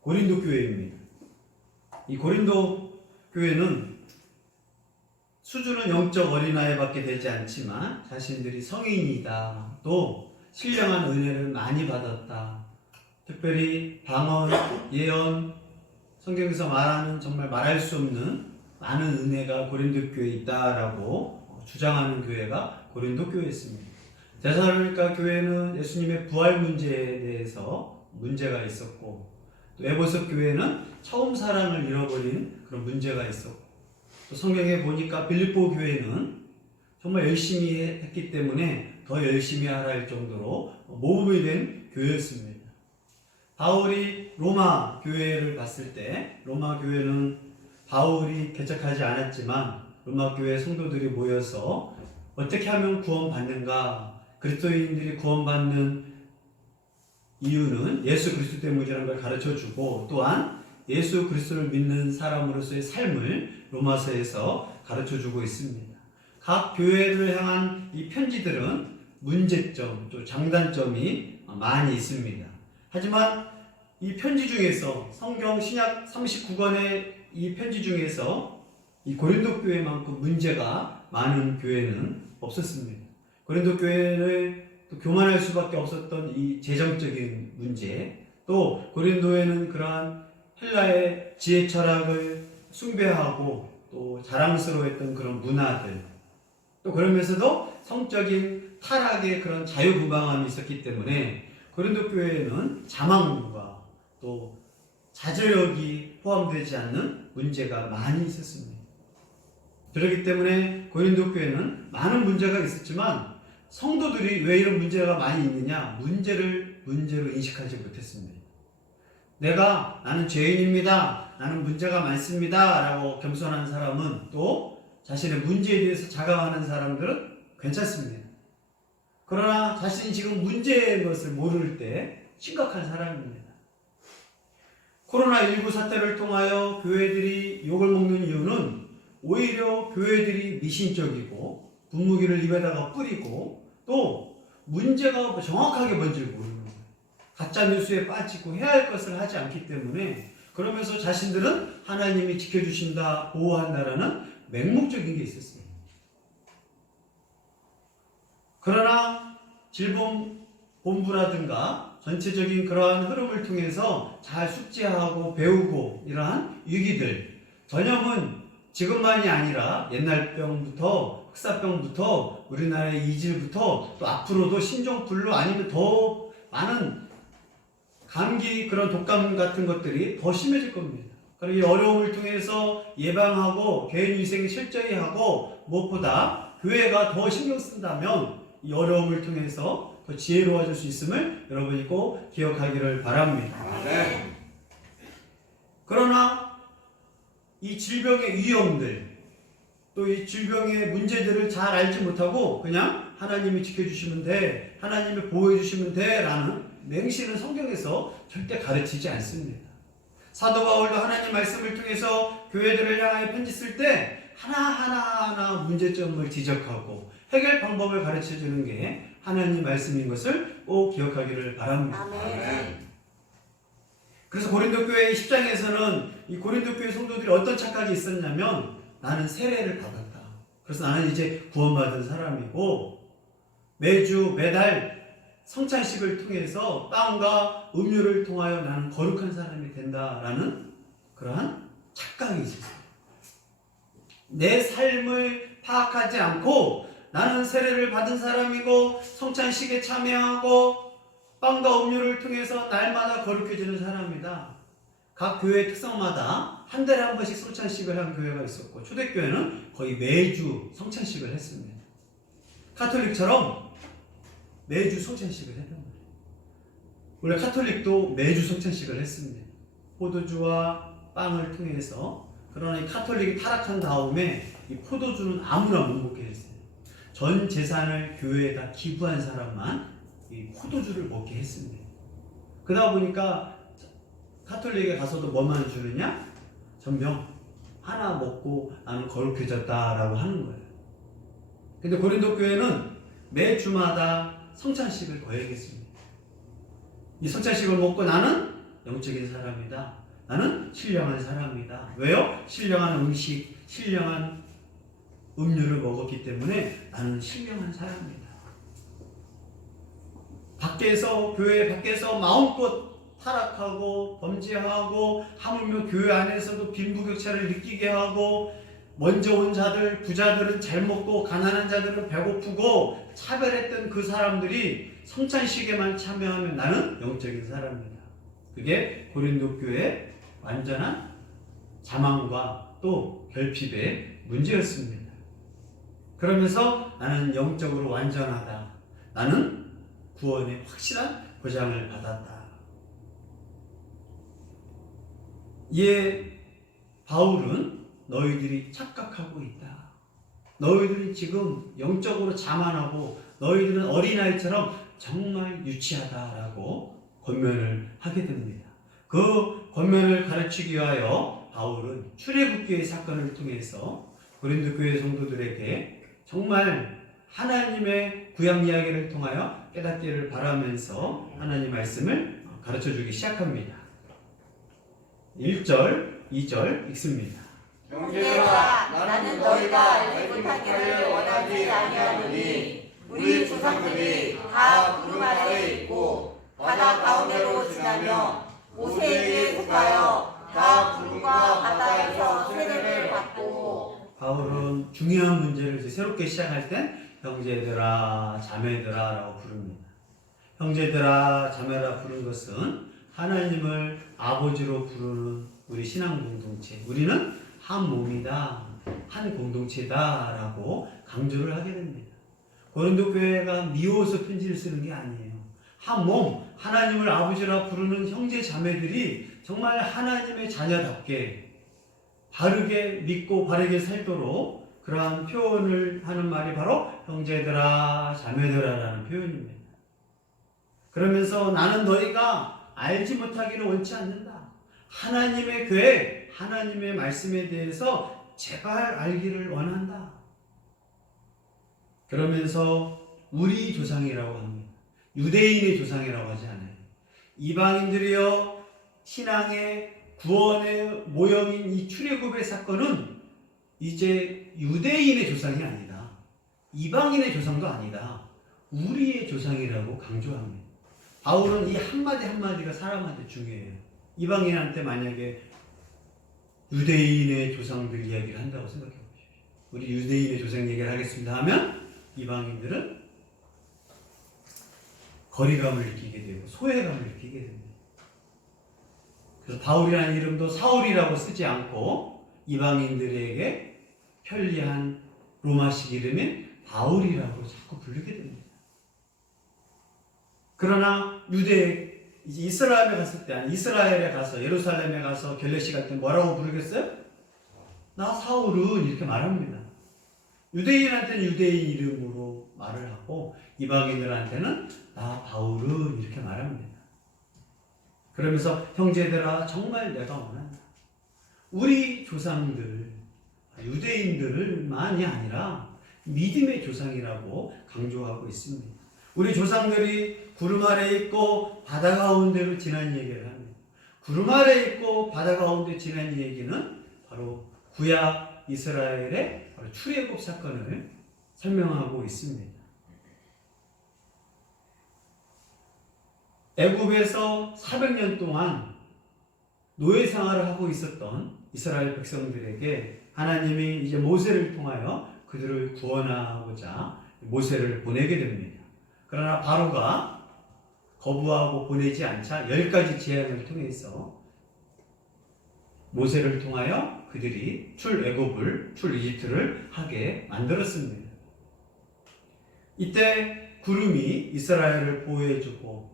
고린도 교회입니다. 이 고린도 교회는 수준은 영적 어린아이밖에 되지 않지만 자신들이 성인이다, 또 신령한 은혜를 많이 받았다, 특별히 방언, 예언, 성경에서 말하는 정말 말할 수 없는 많은 은혜가 고린도 교회에 있다라고 주장하는 교회가 고린도 교회였습니다. 데살로니가 교회는 예수님의 부활 문제에 대해서 문제가 있었고, 또 에베소 교회는 처음 사랑을 잃어버린 그런 문제가 있었고, 또 성경에 보니까 빌립보 교회는 정말 열심히 했기 때문에 더 열심히 하라 할 정도로 모범이 된 교회였습니다. 바울이 로마 교회를 봤을 때, 로마 교회는 바울이 개척하지 않았지만 로마 교회 성도들이 모여서 어떻게 하면 구원받는가, 그리스도인들이 구원받는 이유는 예수 그리스도 때문이라는 걸 가르쳐주고, 또한 예수 그리스도를 믿는 사람으로서의 삶을 로마서에서 가르쳐주고 있습니다. 각 교회를 향한 이 편지들은 문제점, 또 장단점이 많이 있습니다. 하지만 이 편지 중에서, 성경 신약 39권의 이 편지 중에서 이 고린도 교회만큼 문제가 많은 교회는 없었습니다. 고린도 교회를 또 교만할 수밖에 없었던 이 재정적인 문제, 또 고린도에는 그러한 헬라의 지혜 철학을 숭배하고 또 자랑스러워했던 그런 문화들, 또 그러면서도 성적인 타락의 그런 자유분방함이 있었기 때문에 고린도 교회에는 자망과 또 자제력이 포함되지 않는 문제가 많이 있었습니다. 그렇기 때문에 고린도 교회는 많은 문제가 있었지만 성도들이 왜 이런 문제가 많이 있느냐? 문제로 인식하지 못했습니다. 나는 죄인입니다, 나는 문제가 많습니다 라고 겸손한 사람은, 또 자신의 문제에 대해서 자각하는 사람들은 괜찮습니다. 그러나 자신이 지금 문제인 것을 모를 때 심각한 사람입니다. 코로나19 사태를 통하여 교회들이 욕을 먹는 이유는 오히려 교회들이 미신적이고 분무기를 입에다가 뿌리고, 또 문제가 정확하게 뭔지 모르는 거예요. 가짜뉴스에 빠지고 해야 할 것을 하지 않기 때문에, 그러면서 자신들은 하나님이 지켜주신다, 보호한다라는 맹목적인 게 있었어요. 그러나 질병본부라든가 전체적인 그러한 흐름을 통해서 잘 숙지하고 배우고, 이러한 위기들, 전염은 지금만이 아니라 옛날 병부터, 흑사병부터, 우리나라의 이질부터, 또 앞으로도 신종플루, 아니면 더 많은 감기, 그런 독감 같은 것들이 더 심해질 겁니다. 그리고 이 어려움을 통해서 예방하고 개인위생 철저히 하고, 무엇보다 교회가 더 신경 쓴다면 이 어려움을 통해서 더 지혜로워질 수 있음을 여러분이 꼭 기억하기를 바랍니다. 네. 그러나 이 질병의 위험들, 또 이 질병의 문제들을 잘 알지 못하고 그냥 하나님이 지켜주시면 돼, 하나님이 보호해주시면 돼 라는 맹신은 성경에서 절대 가르치지 않습니다. 사도 바울도 하나님 말씀을 통해서 교회들을 향하여 편지 쓸 때 하나하나 문제점을 지적하고 해결 방법을 가르쳐주는 게 하나님 말씀인 것을 꼭 기억하기를 바랍니다. 아멘. 그래서 고린도 교회 10장에서는 이 고린도 교회 성도들이 어떤 착각이 있었냐면, 나는 세례를 받았다, 그래서 나는 이제 구원받은 사람이고, 매달 성찬식을 통해서 빵과 음료를 통하여 나는 거룩한 사람이 된다라는 그러한 착각이 있었어요. 내 삶을 파악하지 않고 나는 세례를 받은 사람이고 성찬식에 참여하고 빵과 음료를 통해서 날마다 거룩해지는 사람이다. 각 교회 특성마다 한 달에 한 번씩 성찬식을 한 교회가 있었고, 초대교회는 거의 매주 성찬식을 했습니다. 카톨릭처럼 매주 성찬식을 했단 말이에요. 원래 카톨릭도 매주 성찬식을 했습니다. 포도주와 빵을 통해서. 그러나 이 카톨릭이 타락한 다음에 이 포도주는 아무나 못 먹게 했어요. 전 재산을 교회에다 기부한 사람만 이 포도주를 먹게 했습니다. 그러다 보니까 카톨릭에 가서도 뭐만 주느냐? 전병 하나 먹고 나는 거룩해졌다라고 하는 거예요. 근데 고린도 교회는 매주마다 성찬식을 거행했습니다. 이 성찬식을 먹고 나는 영적인 사람이다. 나는 신령한 사람이다. 왜요? 신령한 음식, 신령한 음료를 먹었기 때문에 나는 신령한 사람이다. 밖에서, 교회 밖에서 마음껏 타락하고 범죄하고 하물며 교회 안에서도 빈부격차를 느끼게 하고 먼저 온 자들, 부자들은 잘 먹고 가난한 자들은 배고프고 차별했던 그 사람들이 성찬식에만 참여하면 나는 영적인 사람이다. 그게 고린도 교회의 완전한 자망과 또 결핍의 문제였습니다. 그러면서 나는 영적으로 완전하다. 나는 구원의 확실한 보장을 받았다. 이에 바울은 너희들이 착각하고 있다. 너희들이 지금 영적으로 자만하고 너희들은 어린아이처럼 정말 유치하다라고 권면을 하게 됩니다. 그 권면을 가르치기 위하여 바울은 출애굽기의 사건을 통해서 고린도 교회 성도들에게 정말 하나님의 구약 이야기를 통하여 깨닫기를 바라면서 하나님 말씀을 가르쳐주기 시작합니다. 1절, 2절 읽습니다. 형제들아, 나는 너희가 알지 못하기를 원하지 아니하노니 우리 조상들이 다 구름 아래에 있고 바다 가운데로 지나며 모세에게 속하여 다 구름과 바다에서 세례를 받고. 바울은 중요한 문제를 이제 새롭게 시작할 땐 형제들아, 자매들아 라고 부릅니다. 형제들아, 자매라 부른 것은 하나님을 아버지로 부르는 우리 신앙 공동체, 우리는 한 몸이다, 한 공동체다 라고 강조를 하게 됩니다. 고린도 교회가 미워서 편지를 쓰는 게 아니에요. 한 몸, 하나님을 아버지라 부르는 형제 자매들이 정말 하나님의 자녀답게 바르게 믿고 바르게 살도록 그러한 표현을 하는 말이 바로 형제들아, 자매들아 라는 표현입니다. 그러면서 나는 너희가 알지 못하기를 원치 않는다. 하나님의 교회, 하나님의 말씀에 대해서 제발 알기를 원한다. 그러면서 우리 조상이라고 합니다. 유대인의 조상이라고 하지 않아요. 이방인들이여 신앙의 구원의 모형인 이 출애굽의 사건은 이제 유대인의 조상이 아니다. 이방인의 조상도 아니다. 우리의 조상이라고 강조합니다. 바울은 이 한마디 한마디가 사람한테 중요해요. 이방인한테 만약에 유대인의 조상들 이야기를 한다고 생각해 보십시오. 우리 유대인의 조상 얘기를 하겠습니다 하면 이방인들은 거리감을 느끼게 되고 소외감을 느끼게 됩니다. 그래서 바울이라는 이름도 사울이라고 쓰지 않고 이방인들에게 편리한 로마식 이름인 바울이라고 자꾸 부르게 됩니다. 그러나 이스라엘에 갔을 때, 이스라엘에 가서 예루살렘에 가서 결례식 할 때 뭐라고 부르겠어요? 나 사울은 이렇게 말합니다. 유대인한테는 유대인 이름으로 말을 하고 이방인들한테는 나 바울은 이렇게 말합니다. 그러면서 형제들아 정말 내가 원한다. 우리 조상들, 유대인들만이 아니라 믿음의 조상이라고 강조하고 있습니다. 우리 조상들이 구름 아래에 있고 바다 가운데로 지난 얘기를 합니다. 구름 아래에 있고 바다 가운데 지난 얘기는 바로 구약 이스라엘의 바로 출애굽 사건을 설명하고 있습니다. 애굽에서 400년 동안 노예 생활을 하고 있었던 이스라엘 백성들에게 하나님이 이제 모세를 통하여 그들을 구원하고자 모세를 보내게 됩니다. 그러나 바로가 거부하고 보내지 않자 10가지 제안을 통해서 모세를 통하여 그들이 출애굽을, 출이집트를 하게 만들었습니다. 이때 구름이 이스라엘을 보호해주고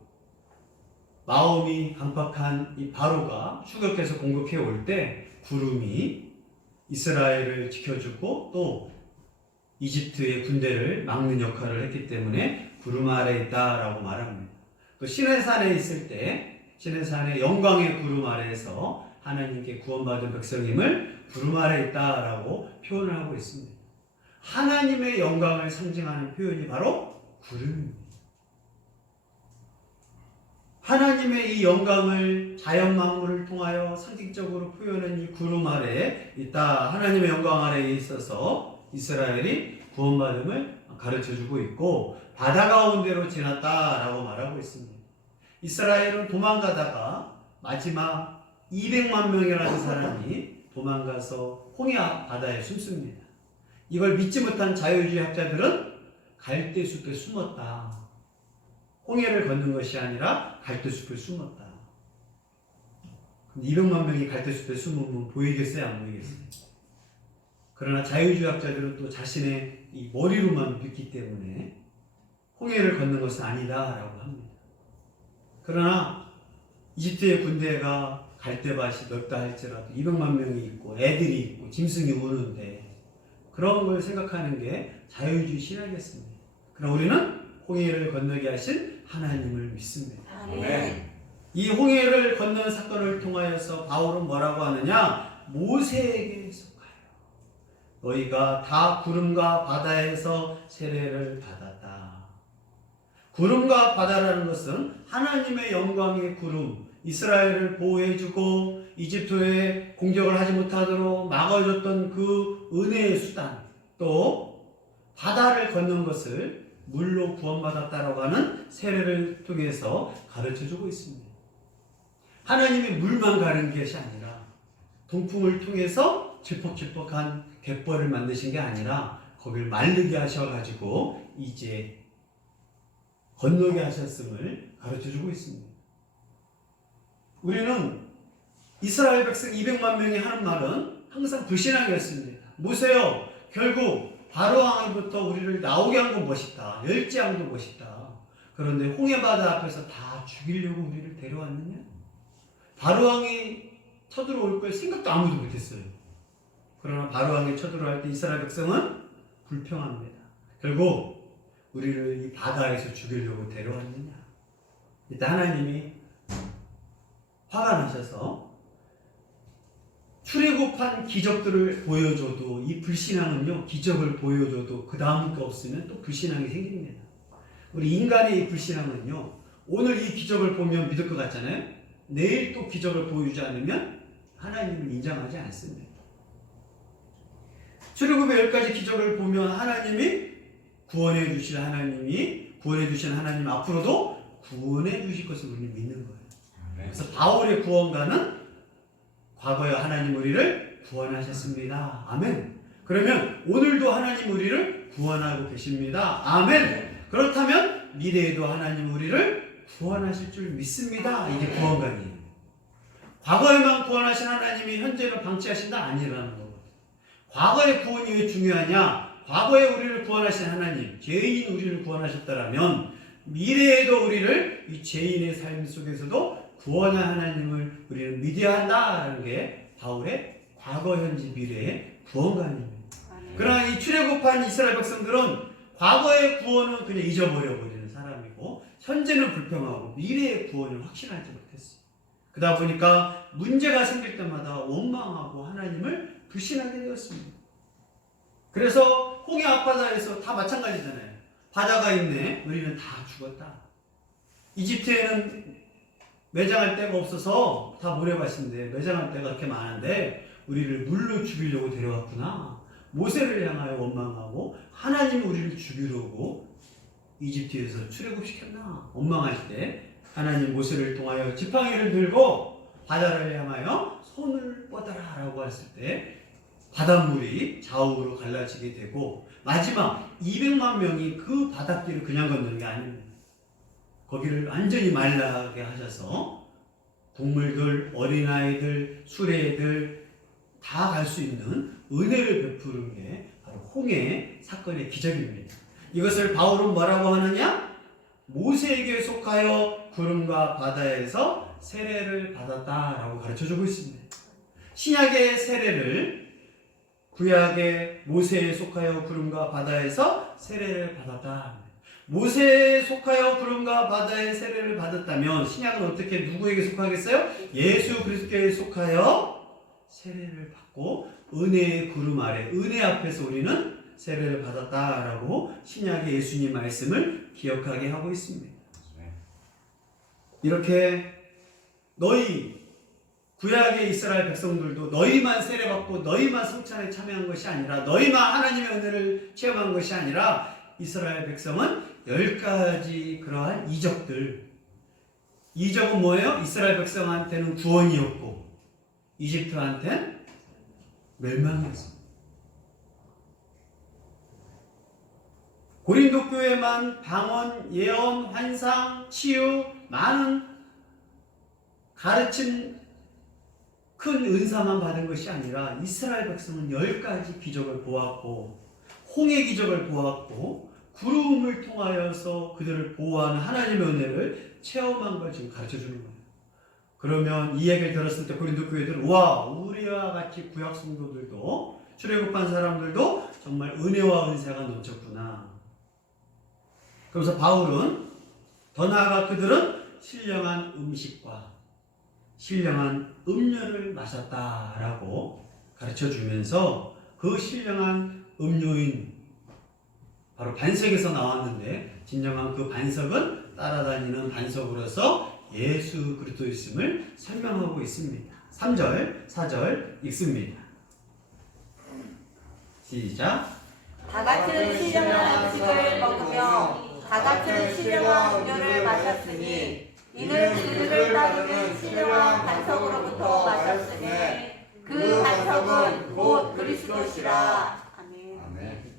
마음이 강팍한 이 바로가 추격해서 공격해 올 때 구름이 이스라엘을 지켜주고 또 이집트의 군대를 막는 역할을 했기 때문에 구름 아래에 있다라고 말합니다. 또 시내산에 있을 때 시내산의 영광의 구름 아래에서 하나님께 구원받은 백성임을 구름 아래에 있다라고 표현을 하고 있습니다. 하나님의 영광을 상징하는 표현이 바로 구름입니다. 하나님의 이 영광을 자연 만물을 통하여 상징적으로 표현한 이 구름 아래 있다. 하나님의 영광 아래에 있어서 이스라엘이 구원받음을 가르쳐주고 있고 바다 가운데로 지났다라고 말하고 있습니다. 이스라엘은 도망가다가 마지막 200만 명이라는 사람이 도망가서 홍해 바다에 숨습니다. 이걸 믿지 못한 자유주의 학자들은 갈대숲에 숨었다. 홍해를 걷는 것이 아니라 갈대숲에 숨었다. 200만 명이 갈대숲에 숨으면 보이겠어요? 안 보이겠어요? 그러나 자유주의 학자들은 또 자신의 이 머리로만 믿기 때문에 홍해를 걷는 것은 아니다라고 합니다. 그러나 이집트의 군대가 갈대밭이 넓다 할지라도 200만 명이 있고 애들이 있고 짐승이 우는데 그런 걸 생각하는 게 자유주의 신학이었습니다. 그러나 우리는 홍해를 건너게 하신 하나님을 믿습니다. 아멘. 이 홍해를 건너는 사건을 통하여서 바울은 뭐라고 하느냐? 모세에게 속하여 너희가 다 구름과 바다에서 세례를 받았다. 구름과 바다라는 것은 하나님의 영광의 구름, 이스라엘을 보호해주고 이집트에 공격을 하지 못하도록 막아줬던 그 은혜의 수단, 또 바다를 건넌 것을 물로 구원받았다라고 하는 세례를 통해서 가르쳐주고 있습니다. 하나님이 물만 가른 것이 아니라 동풍을 통해서 질퍽질퍽한 갯벌을 만드신 게 아니라 거기를 마르게 하셔가지고 이제 건너게 하셨음을 가르쳐주고 있습니다. 우리는 이스라엘 백성 200만 명이 하는 말은 항상 불신앙이었습니다. 모세요, 결국 바로왕으로부터 우리를 나오게 한 건 멋있다. 열지왕도 멋있다. 그런데 홍해바다 앞에서 다 죽이려고 우리를 데려왔느냐? 바로왕이 쳐들어올 걸 생각도 아무도 못했어요. 그러나 바로왕이 쳐들어올 때 이스라엘 백성은 불평합니다. 결국 우리를 이 바다에서 죽이려고 데려왔느냐? 일단 하나님이 화가 나셔서 출애굽한 기적들을 보여줘도 이 불신앙은요, 기적을 보여줘도 그 다음 거 없으면 또 불신앙이 생깁니다. 우리 인간의 이 불신앙은요, 오늘 이 기적을 보면 믿을 것 같잖아요. 내일 또 기적을 보여주지 않으면 하나님을 인정하지 않습니다. 출애굽의 10가지 기적을 보면 하나님이 구원해 주신 하나님 앞으로도 구원해 주실 것을 우리는 믿는 거예요. 그래서 바울의 구원가는 과거에 하나님 우리를 구원하셨습니다. 아멘. 그러면 오늘도 하나님 우리를 구원하고 계십니다. 아멘. 그렇다면 미래에도 하나님 우리를 구원하실 줄 믿습니다. 이게 구원관이에요. 과거에만 구원하신 하나님이 현재는 방치하신다? 아니라는 거거든요. 과거의 구원이 왜 중요하냐? 과거에 우리를 구원하신 하나님, 죄인인 우리를 구원하셨다라면 미래에도 우리를 이 죄인의 삶 속에서도 구원한 하나님을 우리는 믿어야 한다라는 게 바울의 과거, 현재, 미래의 구원관입니다. 그러나 이 출애굽한 이스라엘 백성들은 과거의 구원은 그냥 잊어버려버리는 사람이고 현재는 불평하고 미래의 구원을 확신하지 못했어요. 그러다 보니까 문제가 생길 때마다 원망하고 하나님을 불신하게 되었습니다. 그래서 홍해 앞바다에서 다 마찬가지잖아요. 바다가 있네. 우리는 다 죽었다. 이집트에는 매장할 데가 없어서 다 모래밭인데 매장할 데가 그렇게 많은데 우리를 물로 죽이려고 데려왔구나. 모세를 향하여 원망하고 하나님이 우리를 죽이려고 이집트에서 출애굽시켰나. 원망할 때 하나님 모세를 통하여 지팡이를 들고 바다를 향하여 손을 뻗어라 라고 했을 때 바닷물이 좌우로 갈라지게 되고 마지막 200만 명이 그 바닷길을 그냥 건너는 게 아닙니다. 거기를 완전히 말라게 하셔서 동물들, 어린아이들, 수레들 다 갈 수 있는 은혜를 베푸는 게 바로 홍해 사건의 기적입니다. 이것을 바울은 뭐라고 하느냐? 모세에게 속하여 구름과 바다에서 세례를 받았다라고 가르쳐주고 있습니다. 신약의 세례를 구약의 모세에 속하여 구름과 바다에서 세례를 받았다. 모세에 속하여 구름과 바다에 세례를 받았다면 신약은 어떻게 누구에게 속하겠어요? 예수 그리스도에 속하여 세례를 받고 은혜의 구름 아래 은혜 앞에서 우리는 세례를 받았다라고 신약의 예수님 말씀을 기억하게 하고 있습니다. 이렇게 너희 구약의 이스라엘 백성들도 너희만 세례받고 너희만 성찬에 참여한 것이 아니라 너희만 하나님의 은혜를 체험한 것이 아니라 이스라엘 백성은 10가지 그러한 이적은 뭐예요? 이스라엘 백성한테는 구원이었고 이집트한테는 멸망이었습니다. 고린도 교회만 방언, 예언, 환상, 치유, 많은 가르침, 큰 은사만 받은 것이 아니라 이스라엘 백성은 10가지 기적을 보았고 홍해 기적을 보았고 구름을 통하여서 그들을 보호하는 하나님의 은혜를 체험한 걸 지금 가르쳐 주는 거예요. 그러면 이 얘기를 들었을 때 고린도 교회들은 와, 우리와 같이 구약 성도들도 출애굽한 사람들도 정말 은혜와 은사가 넘쳤구나. 그래서 바울은 더 나아가 그들은 신령한 음식과 신령한 음료를 마셨다라고 가르쳐 주면서 그 신령한 음료인 바로 반석에서 나왔는데 진정한 그 반석은 따라다니는 반석으로서 예수 그리스도였음을 설명하고 있습니다. 3절, 4절 읽습니다. 시작. 다 같은 신령한 음식을 먹으며 다 같은 신령한 음료를 마셨으니 이는 그들을 따르는 신령한 반석으로부터 마셨으니 그 반석은 곧 그리스도시라. 아멘.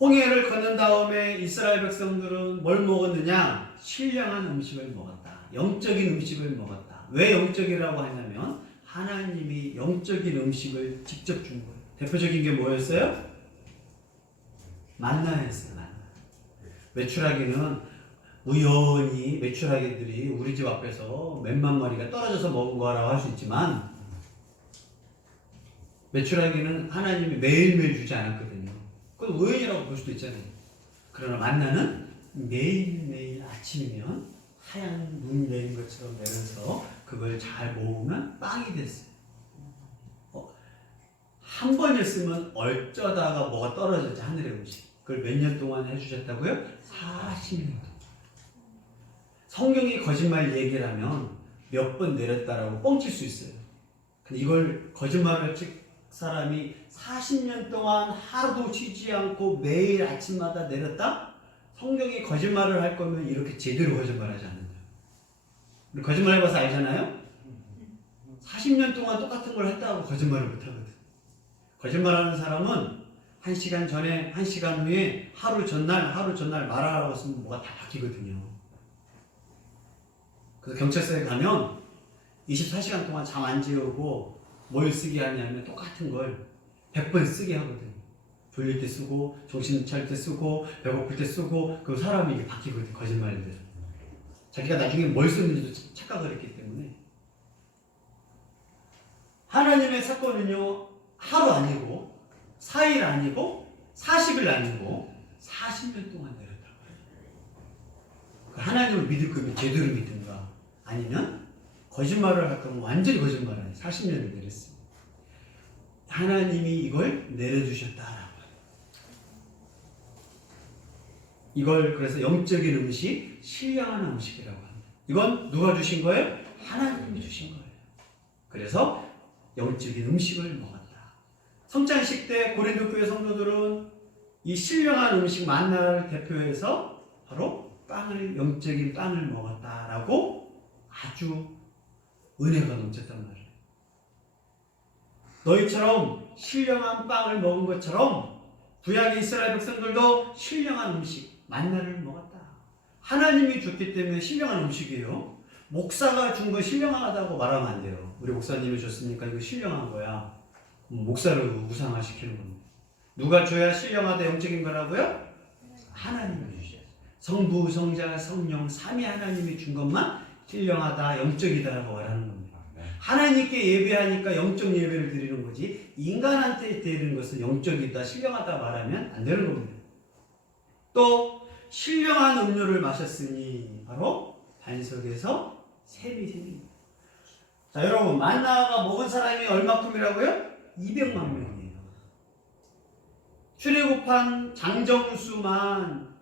홍해를 건넌 다음에 이스라엘 백성들은 뭘 먹었느냐? 신령한 음식을 먹었다. 영적인 음식을 먹었다. 왜 영적이라고 하냐면 하나님이 영적인 음식을 직접 준 거예요. 대표적인 게 뭐였어요? 만나였어요. 만나. 메추라기는 우연히 메추라기들이 우리 집 앞에서 몇만 마리가 떨어져서 먹은 거라고 할 수 있지만 메추라기는 하나님이 매일매일 주지 않았거든요. 그건 우연이라고 볼 수도 있잖아요. 그러나 만나는 매일매일 아침이면 하얀 눈 내린 것처럼 내려서 그걸 잘 모으면 빵이 됐어요. 한 번이었으면 어쩌다가 뭐가 떨어졌지, 하늘의 음식. 그걸 몇 년 동안 해주셨다고요? 40년 동안. 성경이 거짓말 얘기를 하면 몇 번 내렸다라고 뻥칠 수 있어요. 근데 이걸 거짓말을 칠 사람이 40년 동안 하루도 쉬지 않고 매일 아침마다 내렸다? 성경이 거짓말을 할 거면 이렇게 제대로 거짓말하지 않는다. 우리 거짓말 해봐서 알잖아요? 40년 동안 똑같은 걸 했다고 거짓말을 못하거든. 거짓말하는 사람은 1시간 전에, 1시간 후에, 하루 전날 말하라고 했으면 뭐가 다 바뀌거든요. 그래서 경찰서에 가면 24시간 동안 잠 안 재우고 뭘 쓰게 하냐면 똑같은 걸 100번 쓰게 하거든요. 졸릴 때 쓰고, 정신 차릴 때 쓰고, 배고플 때 쓰고, 그 사람이 이게 바뀌거든요. 거짓말들. 자기가 나중에 뭘 썼는지도 착각을 했기 때문에. 하나님의 사건은요, 하루 아니고, 4일 아니고, 40일 아니고, 40년 동안 내렸다고 해요. 하나님을 믿을 거면 제대로 믿든가, 아니면 거짓말을 할 거면 완전히 거짓말을 해요. 40년을 내렸어요. 하나님이 이걸 내려주셨다라고 해요. 이걸 그래서 영적인 음식, 신령한 음식이라고 합니다. 이건 누가 주신 거예요? 하나님이 주신 거예요. 그래서 영적인 음식을 먹었다. 성찬식 때 고린도 교회 성도들은 이 신령한 음식 만나를 대표해서 바로 영적인 빵을 먹었다라고 아주 은혜가 넘쳤단 말이에요. 너희처럼 신령한 빵을 먹은 것처럼 구약의 이스라엘 백성들도 신령한 음식, 만나를 먹었다. 하나님이 줬기 때문에 신령한 음식이에요. 목사가 준 거 신령하다고 말하면 안 돼요. 우리 목사님이 줬으니까 이거 신령한 거야. 목사를 우상화시키는 겁니다. 누가 줘야 신령하다, 영적인 거라고요? 하나님이 주셔요. 성부, 성자, 성령, 삼위 하나님이 준 것만 신령하다, 영적이다라고 말하는 겁니다. 하나님께 예배하니까 영적 예배를 드리는 거지 인간한테 드리는 것은 영적이다, 신령하다 말하면 안 되는 겁니다. 또 신령한 음료를 마셨으니 바로 반석에서 샘이 생깁니다. 자, 여러분, 만나가 먹은 사람이 얼마큼이라고요? 200만 명이에요. 출애굽한 장정수만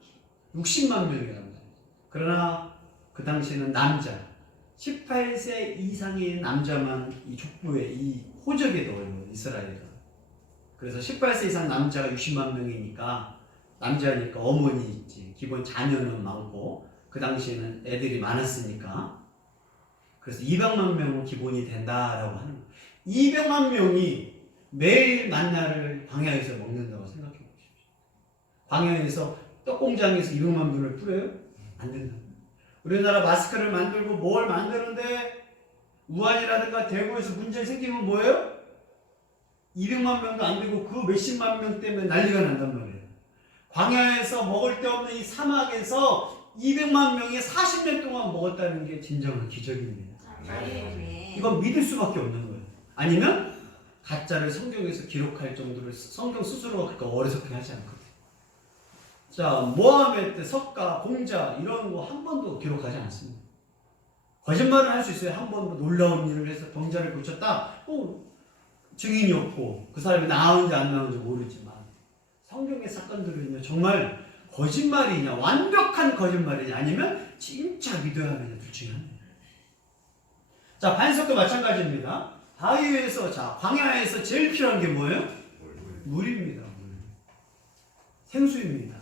60만 명이랍니다. 그러나 그 당시에는 남자 18세 이상의 남자만 이 족보에 이 호적에 넣어요. 이스라엘은. 그래서 18세 이상 남자가 60만 명이니까 남자니까 어머니 있지. 기본 자녀는 많고 그 당시에는 애들이 많았으니까 그래서 200만 명은 기본이 된다라고 하는 거예요. 200만 명이 매일 만나를 광야에서 먹는다고 생각해 보십시오. 광야에서 떡공장에서 200만 분을 뿌려요? 안 된다. 우리나라 마스크를 만들고 뭘 만드는데 우한이라든가 대구에서 문제 생기면 뭐예요? 200만 명도 안 되고 그 몇십만 명 때문에 난리가 난단 말이에요. 광야에서 먹을 데 없는 이 사막에서 200만 명이 40년 동안 먹었다는 게 진정한 기적입니다. 이건 믿을 수밖에 없는 거예요. 아니면 가짜를 성경에서 기록할 정도로 성경 스스로가 그렇게 어리석게 하지 않거든요. 자, 모하메 때 석가, 공자 이런 거 한 번도 기록하지 않습니다. 거짓말을 할 수 있어요. 한 번도 놀라운 일을 해서 병자를 고쳤다. 증인이 없고 그 사람이 나은지 안 나은지 모르지만 성경의 사건들은요 정말 거짓말이냐 완벽한 거짓말이냐 아니면 진짜 믿어야 하느냐 둘 중에 하나예요. 자, 반석도 마찬가지입니다. 바위에서 자 광야에서 제일 필요한 게 뭐예요? 물입니다. 물. 생수입니다.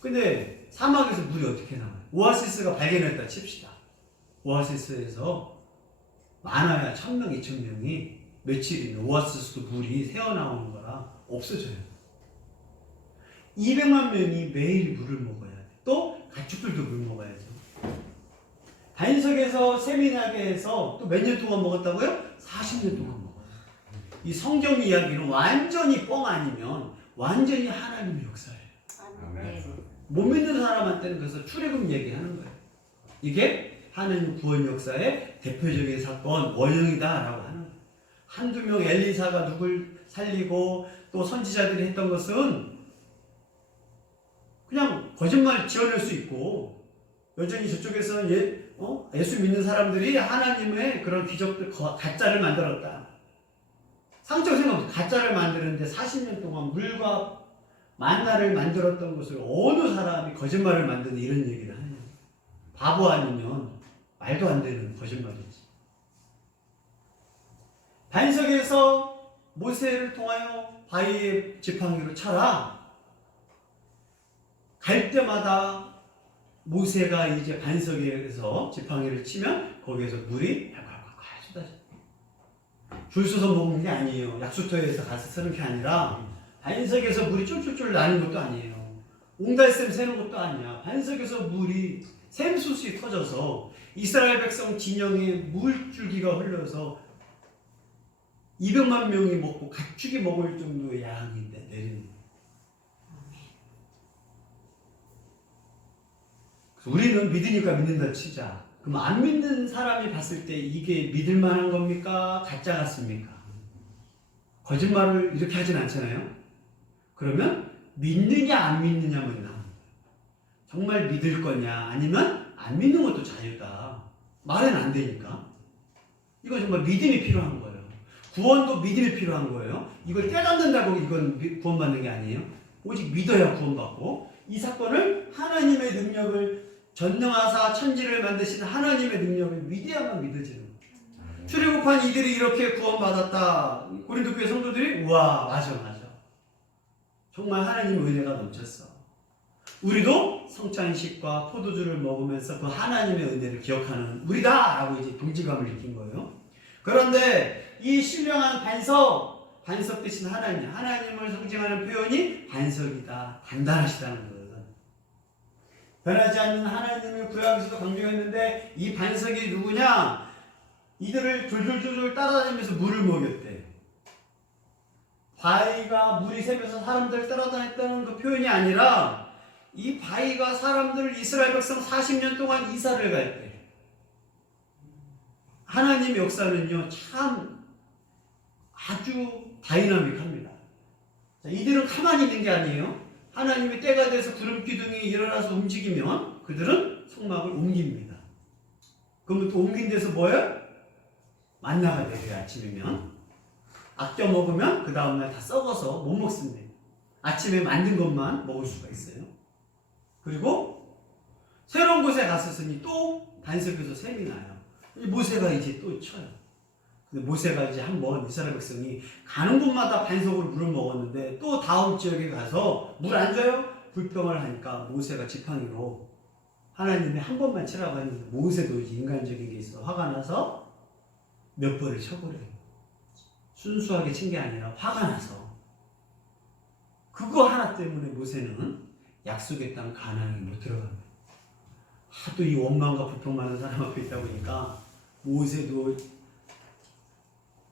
근데 사막에서 물이 어떻게 나와요? 오아시스가 발견했다 칩시다. 오아시스에서 많아야 1000명, 2000명이 며칠이면 오아시스도 물이 새어나오는 거라 없어져요. 200만 명이 매일 물을 먹어야 돼. 또 가축들도 물 먹어야죠. 반석에서 세미나게에서 또 몇 년 동안 먹었다고요? 40년 동안 먹어요. 이 성경 이야기는 완전히 뻥 아니면 완전히 하나님의 역사예요. 못 믿는 사람한테는 그래서 출애굽 얘기하는 거예요. 이게 하나님 구원 역사의 대표적인 사건 원형이다라고 하는 거예요. 한두 명 엘리사가 누굴 살리고 또 선지자들이 했던 것은 그냥 거짓말 지어낼 수 있고 여전히 저쪽에서는 예수 믿는 사람들이 하나님의 그런 기적들 가짜를 만들었다. 상처 생각보다 가짜를 만드는데 40년 동안 물과 만나를 만들었던 것을 어느 사람이 거짓말을 만드는 이런 얘기를 하냐. 바보 아니면 말도 안 되는 거짓말이지. 반석에서 모세를 통하여 바위의 지팡이로 차라. 갈 때마다 모세가 이제 반석에서 지팡이를 치면 거기에서 물이 콸콸콸 쏟아져. 줄 서서 먹는 게 아니에요. 약수터에서 가서 쓰는 게 아니라 반석에서 물이 쫄쫄쫄 나는 것도 아니에요. 옹달샘 새는 것도 아니야. 반석에서 물이 샘솟이 터져서 이스라엘 백성 진영에 물줄기가 흘러서 200만 명이 먹고 가축이 먹을 정도의 양인데 내리는 거예요. 우리는 믿으니까 믿는다 치자. 그럼 안 믿는 사람이 봤을 때 이게 믿을 만한 겁니까? 가짜 같습니까? 거짓말을 이렇게 하진 않잖아요. 그러면 믿느냐 안 믿느냐만 나옵니다. 정말 믿을 거냐 아니면 안 믿는 것도 자유다. 말은 안 되니까. 이건 정말 믿음이 필요한 거예요. 구원도 믿음이 필요한 거예요. 이걸 깨닫는다고 이건 구원받는 게 아니에요. 오직 믿어야 구원받고 이 사건을 하나님의 능력을 전능하사 천지를 만드신 하나님의 능력을 믿어야만 믿어지는 거예요. 출애굽한 이들이 이렇게 구원받았다. 고린도 교회 성도들이 우와 맞아. 정말 하나님의 은혜가 넘쳤어. 우리도 성찬식과 포도주를 먹으면서 그 하나님의 은혜를 기억하는 우리다! 라고 이제 동지감을 느낀 거예요. 그런데 이 신령한 반석 대신 하나님을 상징하는 표현이 반석이다. 단단하시다는 거예요. 변하지 않는 하나님의 구약에서도 강조했는데 이 반석이 누구냐? 이들을 졸졸졸 따라다니면서 물을 먹였대. 바위가 물이 새면서 사람들을 따라다녔다는 그 표현이 아니라 이 바위가 사람들을 이스라엘 백성 40년 동안 이사를 갈 때 하나님의 역사는요 참 아주 다이나믹합니다. 자, 이들은 가만히 있는 게 아니에요. 하나님의 때가 돼서 구름 기둥이 일어나서 움직이면 그들은 성막을 옮깁니다. 그러면 또 옮긴 데서 뭐예요? 만나가 되고요. 아침이면 아껴 먹으면 그 다음날 다 썩어서 못 먹습니다. 아침에 만든 것만 먹을 수가 있어요. 그리고 새로운 곳에 갔었으니 또 반석에서 샘이 나요. 모세가 이제 또 쳐요. 근데 모세가 이제 한번 이스라엘 백성이 가는 곳마다 반석으로 물을 먹었는데 또 다음 지역에 가서 물 안 줘요? 불평을 하니까 모세가 지팡이로 하나님이 한 번만 치라고 했는데 모세도 이제 인간적인 게 있어 화가 나서 몇 번을 쳐버려요. 순수하게 친 게 아니라 화가 나서. 그거 하나 때문에 모세는 약속의 땅 가나안에 못 들어갑니다. 하도 이 원망과 불평 많은 사람 앞에 있다 보니까 모세도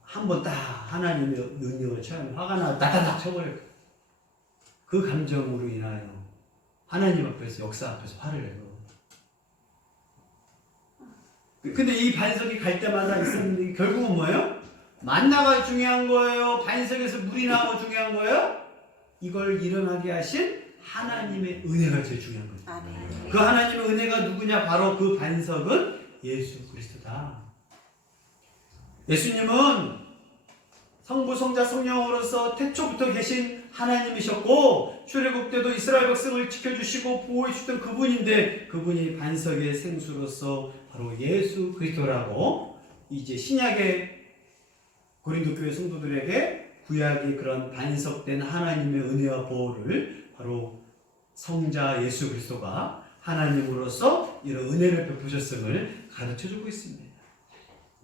한 번 딱 하나님의 능력을 처음에 화가 나서 따다닥 쳐버려요. 그 감정으로 인하여 하나님 앞에서 역사 앞에서 화를 내고. 근데 이 반석이 갈 때마다 있었는데 결국은 뭐예요? 만나가 중요한 거예요? 반석에서 물이 나오고 중요한 거예요? 이걸 일어나게 하신 하나님의 은혜가 제일 중요한 거예요. 그 하나님의 은혜가 누구냐? 바로 그 반석은 예수 그리스도다. 예수님은 성부, 성자, 성령으로서 태초부터 계신 하나님이셨고 출애굽 때도 이스라엘 백성을 지켜주시고 보호해 주던 그분인데 그분이 반석의 생수로서 바로 예수 그리스도라고 이제 신약의 고린도 교회 성도들에게 구약의 그런 반석된 하나님의 은혜와 보호를 바로 성자 예수 그리스도가 하나님으로서 이런 은혜를 베푸셨음을 가르쳐주고 있습니다.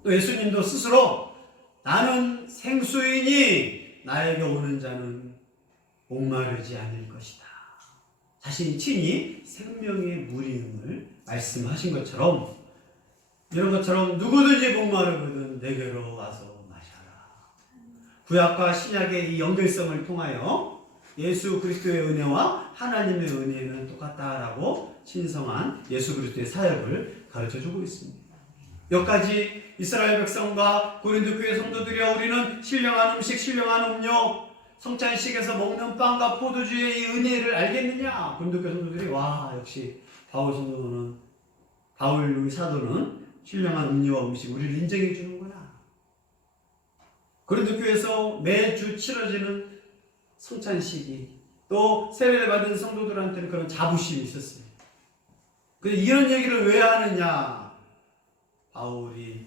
또 예수님도 스스로 나는 생수이니 나에게 오는 자는 목마르지 않을 것이다. 자신이 친히 생명의 물임을 말씀하신 것처럼 이런 것처럼 누구든지 목마르거든 내게로 와서 마셔라. 구약과 신약의 이 연결성을 통하여 예수 그리스도의 은혜와 하나님의 은혜는 똑같다라고 신성한 예수 그리스도의 사역을 가르쳐주고 있습니다. 여기까지 이스라엘 백성과 고린도 교회 성도들이여 우리는 신령한 음식, 신령한 음료, 성찬식에서 먹는 빵과 포도주의 이 은혜를 알겠느냐? 고린도 교회 성도들이 와 역시 바울 성도는 바울 사도는 신령한 음료와 음식 우리를 인정해 주는구나. 고린도 교회에서 매주 치러지는 성찬식이 또 세례를 받은 성도들한테는 그런 자부심이 있었어요. 근데 이런 얘기를 왜 하느냐? 바울이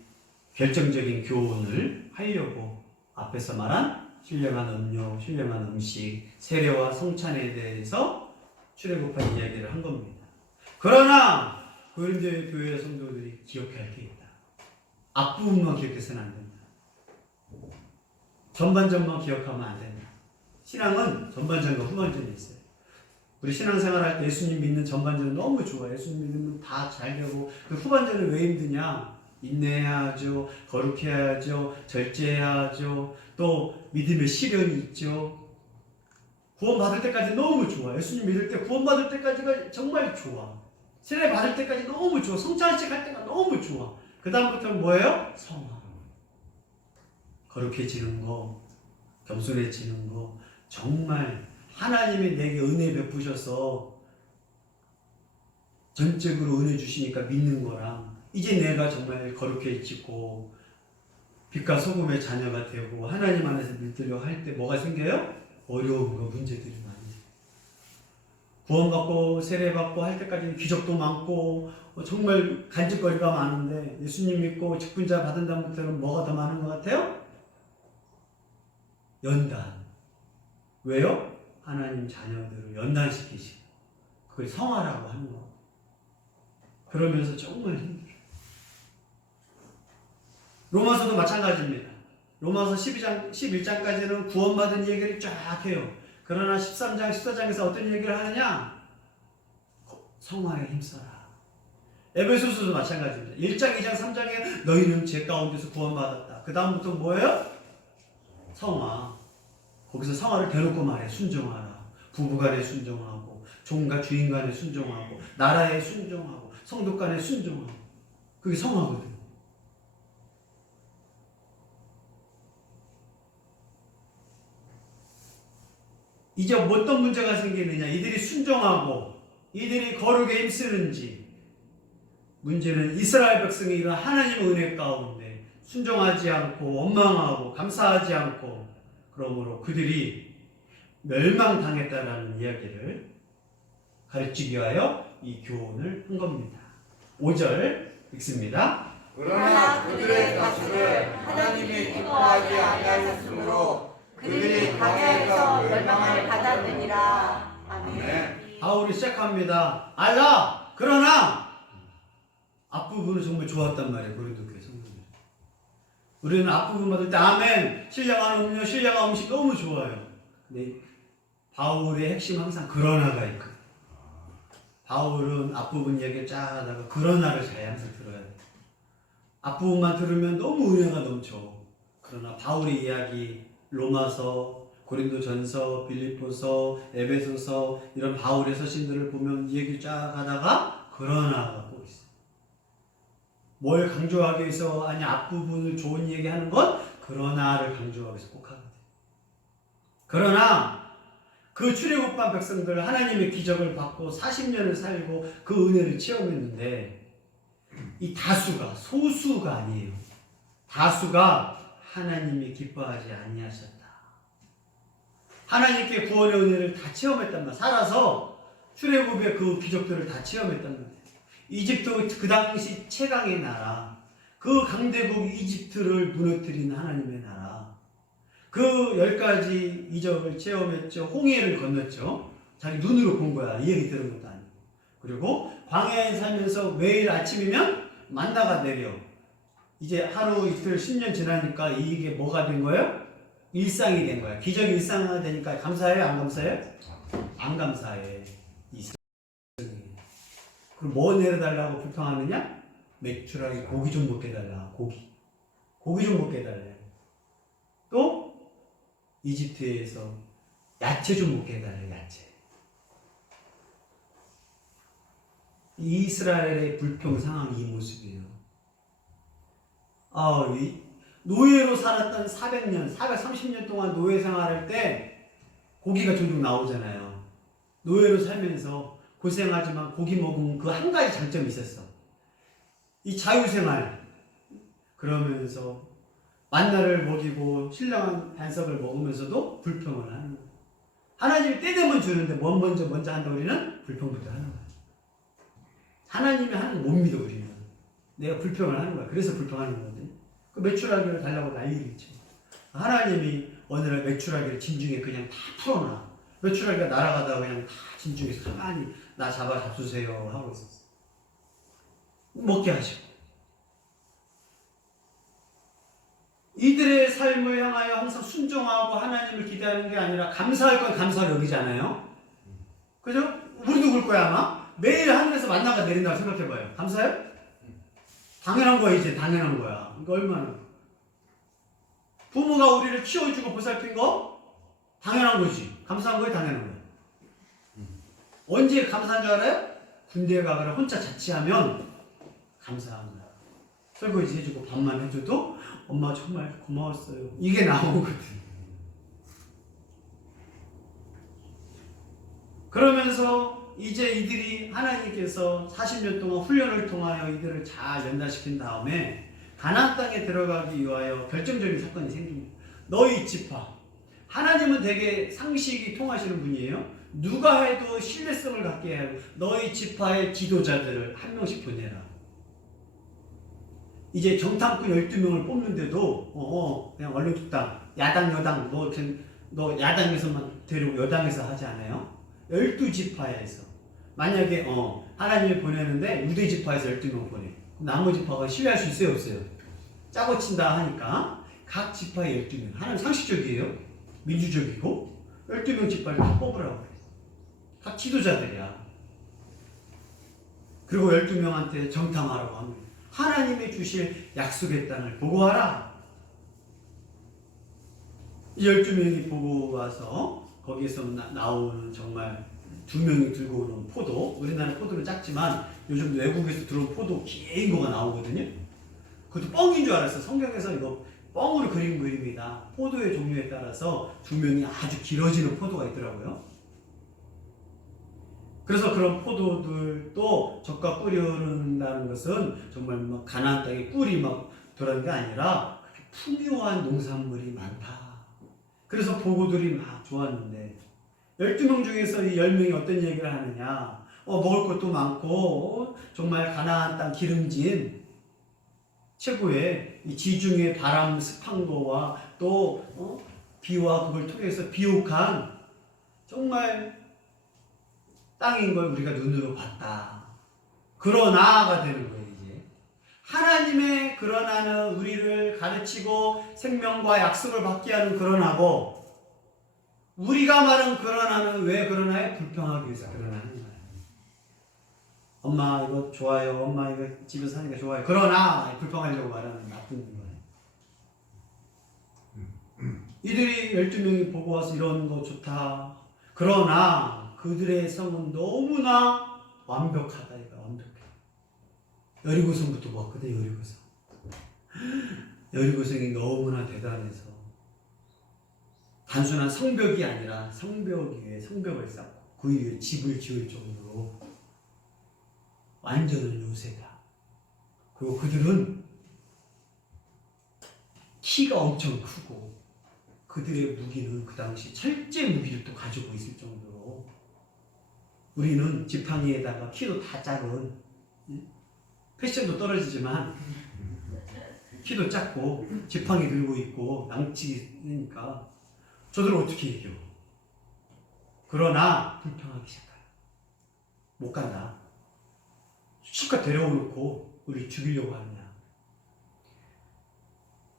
결정적인 교훈을 하려고 앞에서 말한 신령한 음료, 신령한 음식, 세례와 성찬에 대해서 출애굽한 이야기를 한 겁니다. 그러나 고린도 교회 성도들이 기억해야 할 게 있다. 앞부분만 기억해서는 안 된다. 전반전만 기억하면 안 된다. 신앙은 전반전과 후반전이 있어요. 우리 신앙생활 할 때 예수님 믿는 전반전은 너무 좋아요. 예수님 믿으면 다 잘 되고 그 후반전은 왜 힘드냐? 인내해야죠. 거룩해야죠. 절제해야죠. 또 믿음의 시련이 있죠. 구원받을 때까지 너무 좋아. 예수님 믿을 때 구원받을 때까지가 정말 좋아. 세례 받을 때까지 너무 좋아. 성찬식 할 때가 너무 좋아. 그 다음부터는 뭐예요? 성화. 거룩해지는 거, 겸손해지는 거, 정말 하나님이 내게 은혜 베푸셔서 전적으로 은혜 주시니까 믿는 거랑 이제 내가 정말 거룩해지고 빛과 소금의 자녀가 되고 하나님 안에서 믿으려 할 때 뭐가 생겨요? 어려운 거, 문제들이 많이 생겨요. 구원받고 세례받고 할 때까지는 기적도 많고 정말 간직거리가 많은데 예수님 믿고 직분자 받은 다음부터는 뭐가 더 많은 것 같아요? 연단. 왜요? 하나님 자녀들을 연단시키시고 그걸 성화라고 하는 거. 그러면서 정말 힘들어요. 로마서도 마찬가지입니다. 로마서 11장까지는 구원받은 얘기를 쫙 해요. 그러나 13장, 14장에서 어떤 얘기를 하느냐? 성화에 힘써라. 에베소서도 마찬가지입니다. 1장, 2장, 3장에 너희는 죄 가운데서 구원받았다. 그 다음부터 뭐예요? 성화. 거기서 성화를 대놓고 말해. 순종하라. 부부간에 순종하고 종과 주인간에 순종하고 나라에 순종하고 성도간에 순종하고 그게 성화거든. 이제 어떤 문제가 생기느냐? 이들이 순종하고 이들이 거룩에 힘쓰는지. 문제는 이스라엘 백성이 이런 하나님의 은혜 가운데 순종하지 않고 원망하고 감사하지 않고 그러므로 그들이 멸망당했다라는 이야기를 가르치기 위하여 이 교훈을 한 겁니다. 5절 읽습니다. 그러나 그들의 다수를 하나님이 기뻐하지 아니하셨으므로 그들이 광야에서 멸망을 받았느니라. 아멘. 바울이 시작합니다. 알라! 그러나! 앞부분은 정말 좋았단 말이에요. 고린도 교회 성도들. 우리는 앞부분 받을 때 아멘! 신령한 음료, 신령한 음식 너무 좋아요. 근데 바울의 핵심은 항상 그러나가 있거든요. 바울은 앞부분 얘기를 쫙 하다가 그러나를 잘 항상 들어야 돼요. 앞부분만 들으면 너무 은혜가 넘쳐. 그러나 바울의 이야기, 로마서, 고린도전서, 빌립보서, 에베소서 이런 바울의 서신들을 보면 얘기 쫙 하다가 그러나가 꼭 있어요. 뭘 강조하기 위해서 아니 앞부분을 좋은 얘기하는 건 그러나를 강조하기 위해서 꼭 하거든요. 그러나 그 출애굽한 백성들 하나님의 기적을 받고 40년을 살고 그 은혜를 체험했는데 이 다수가 소수가 아니에요. 다수가 하나님이 기뻐하지 아니하셨다. 하나님께 구원의 은혜를 다 체험했단 말이야. 살아서 출애굽의 그 기적들을 다 체험했단 말이야. 이집트 그 당시 최강의 나라, 그 강대국 이집트를 무너뜨린 하나님의 나라, 그 10가지 이적을 체험했죠. 홍해를 건넜죠. 자기 눈으로 본 거야. 이 얘기 들은 것도 아니고. 그리고 광야에 살면서 매일 아침이면 만나가 내려. 이제 하루 이틀 10년 지나니까 이게 뭐가 된 거예요? 일상이 된 거야. 기적이 일상화 되니까 감사해요? 안 감사해요? 안 감사해. 그럼 뭐 내려달라고 불평하느냐? 맥주라기 고기 좀 먹게 해달라. 고기 좀 먹게 해달래. 또 이집트에서 야채 좀 먹게 해달래. 야채. 이스라엘의 불평 상황이 이 모습이에요. 노예로 살았던 400년, 430년 동안 노예 생활할 때 고기가 종종 나오잖아요. 노예로 살면서 고생하지만 고기 먹으면 그 한 가지 장점이 있었어. 이 자유생활 그러면서 만나를 먹이고 신령한 반석을 먹으면서도 불평을 하는 거예요. 하나님이 때 되면 주는데 먼저 한다 우리는 불평부터 하는 거예요. 하나님이 하는 못 믿어 우리는. 내가 불평을 하는 거야. 그래서 불평하는 거거든요. 그 메추라기를 달라고 난리를 쳐. 하나님이 어느 날 메추라기를 진중에 그냥 다 풀어놔. 메추라기가 날아가다가 그냥 다 진중에서 가만히 나 잡수세요 하고 있었어. 먹게 하시고. 이들의 삶을 향하여 항상 순종하고 하나님을 기대하는 게 아니라 감사할 건 감사를 여기잖아요. 그죠? 우리도 그럴 거야 아마. 매일 하늘에서 만나가 내린다고 생각해봐요. 감사해요? 당연한 거야 이제. 당연한 거야. 이거 얼마나. 부모가 우리를 키워주고 보살핀 거 당연한 거지. 감사한 거야 당연한 거야. 언제 감사한 줄 알아요? 군대에 가거나 혼자 자취하면 감사한 거야. 설거지 해주고 밥만 해줘도 엄마 정말 고마웠어요. 이게 나오거든. 그러면서 이제 이들이 하나님께서 40년 동안 훈련을 통하여 이들을 잘 연단시킨 다음에 가나안 땅에 들어가기 위하여 결정적인 사건이 생깁니다. 너희 지파. 하나님은 되게 상식이 통하시는 분이에요. 누가 해도 신뢰성을 갖게 하고 너희 지파의 지도자들을 한 명씩 보내라. 이제 정탐꾼 12명을 뽑는데도 그냥 얼른 뚝딱 야당 여당 너 야당에서만 데리고 여당에서 하지 않아요? 12지파에서 만약에 하나님이 보내는데 유대 지파에서 12명 보내. 나머지 지파가 신뢰할 수 있어요 없어요? 짜고 친다 하니까 각 지파에 12명. 하나님 상식적이에요. 민주적이고 12명 지파를 다 뽑으라고 그래. 각 지도자들이야. 그리고 12명한테 정탐하라고 합니다. 하나님이 주실 약속의 땅을 보고 와라. 이 12명이 보고 와서 거기에서 나오는 정말 2명이 들고 오는 포도. 우리나라 포도는 작지만 요즘 외국에서 들어온 포도 긴 거가 나오거든요. 그것도 뻥인 줄 알았어. 성경에서 이거 뻥으로 그린 그림이다. 포도의 종류에 따라서 2명이 아주 길어지는 포도가 있더라고요. 그래서 그런 포도들도 젓가 뿌려놓는다는 것은 정말 막 가나안 땅에 꿀이 막 들어간 게 아니라 그렇게 풍요한 농산물이 많다. 그래서 보고들이 막 좋았는데 12명 중에서 이 10명이 어떤 얘기를 하느냐. 먹을 것도 많고 정말 가나안 땅 기름진 최고의 이 지중해 바람 습한 거와 또 비와 그걸 통해서 비옥한 정말 땅인 걸 우리가 눈으로 봤다. 그러나가 되는 거예요. 이제 하나님의 그러나는 우리를 가르치고 생명과 약속을 받게 하는 그러나고, 우리가 말한 그러나는 왜 그러나에 불평하기 위해서 그러나는 거예요. 엄마 이거 좋아요. 엄마 이거 집에서 사니까 좋아요. 그러나 불평하려고 말하는 나쁜 거예요. 이들이 12명이 보고 와서 이런 거 좋다. 그러나 그들의 성은 너무나 완벽하다. 이거 완벽해. 여리고성부터 봤거든. 여리고성. 여리고성이 너무나 대단해서 단순한 성벽이 아니라 성벽 위에 성벽을 쌓고 그 위에 집을 지을 정도로 완전한 요새다. 그리고 그들은 키가 엄청 크고 그들의 무기는 그 당시 철제 무기를 또 가지고 있을 정도로, 우리는 지팡이에다가 키도 다 작은, 패션도 떨어지지만 키도 작고 지팡이 들고 있고 낭치니까 저들은 어떻게 이겨? 그러나 불평하기 시작해요. 못 간다. 실컷 데려오놓고 우리 죽이려고 하느냐.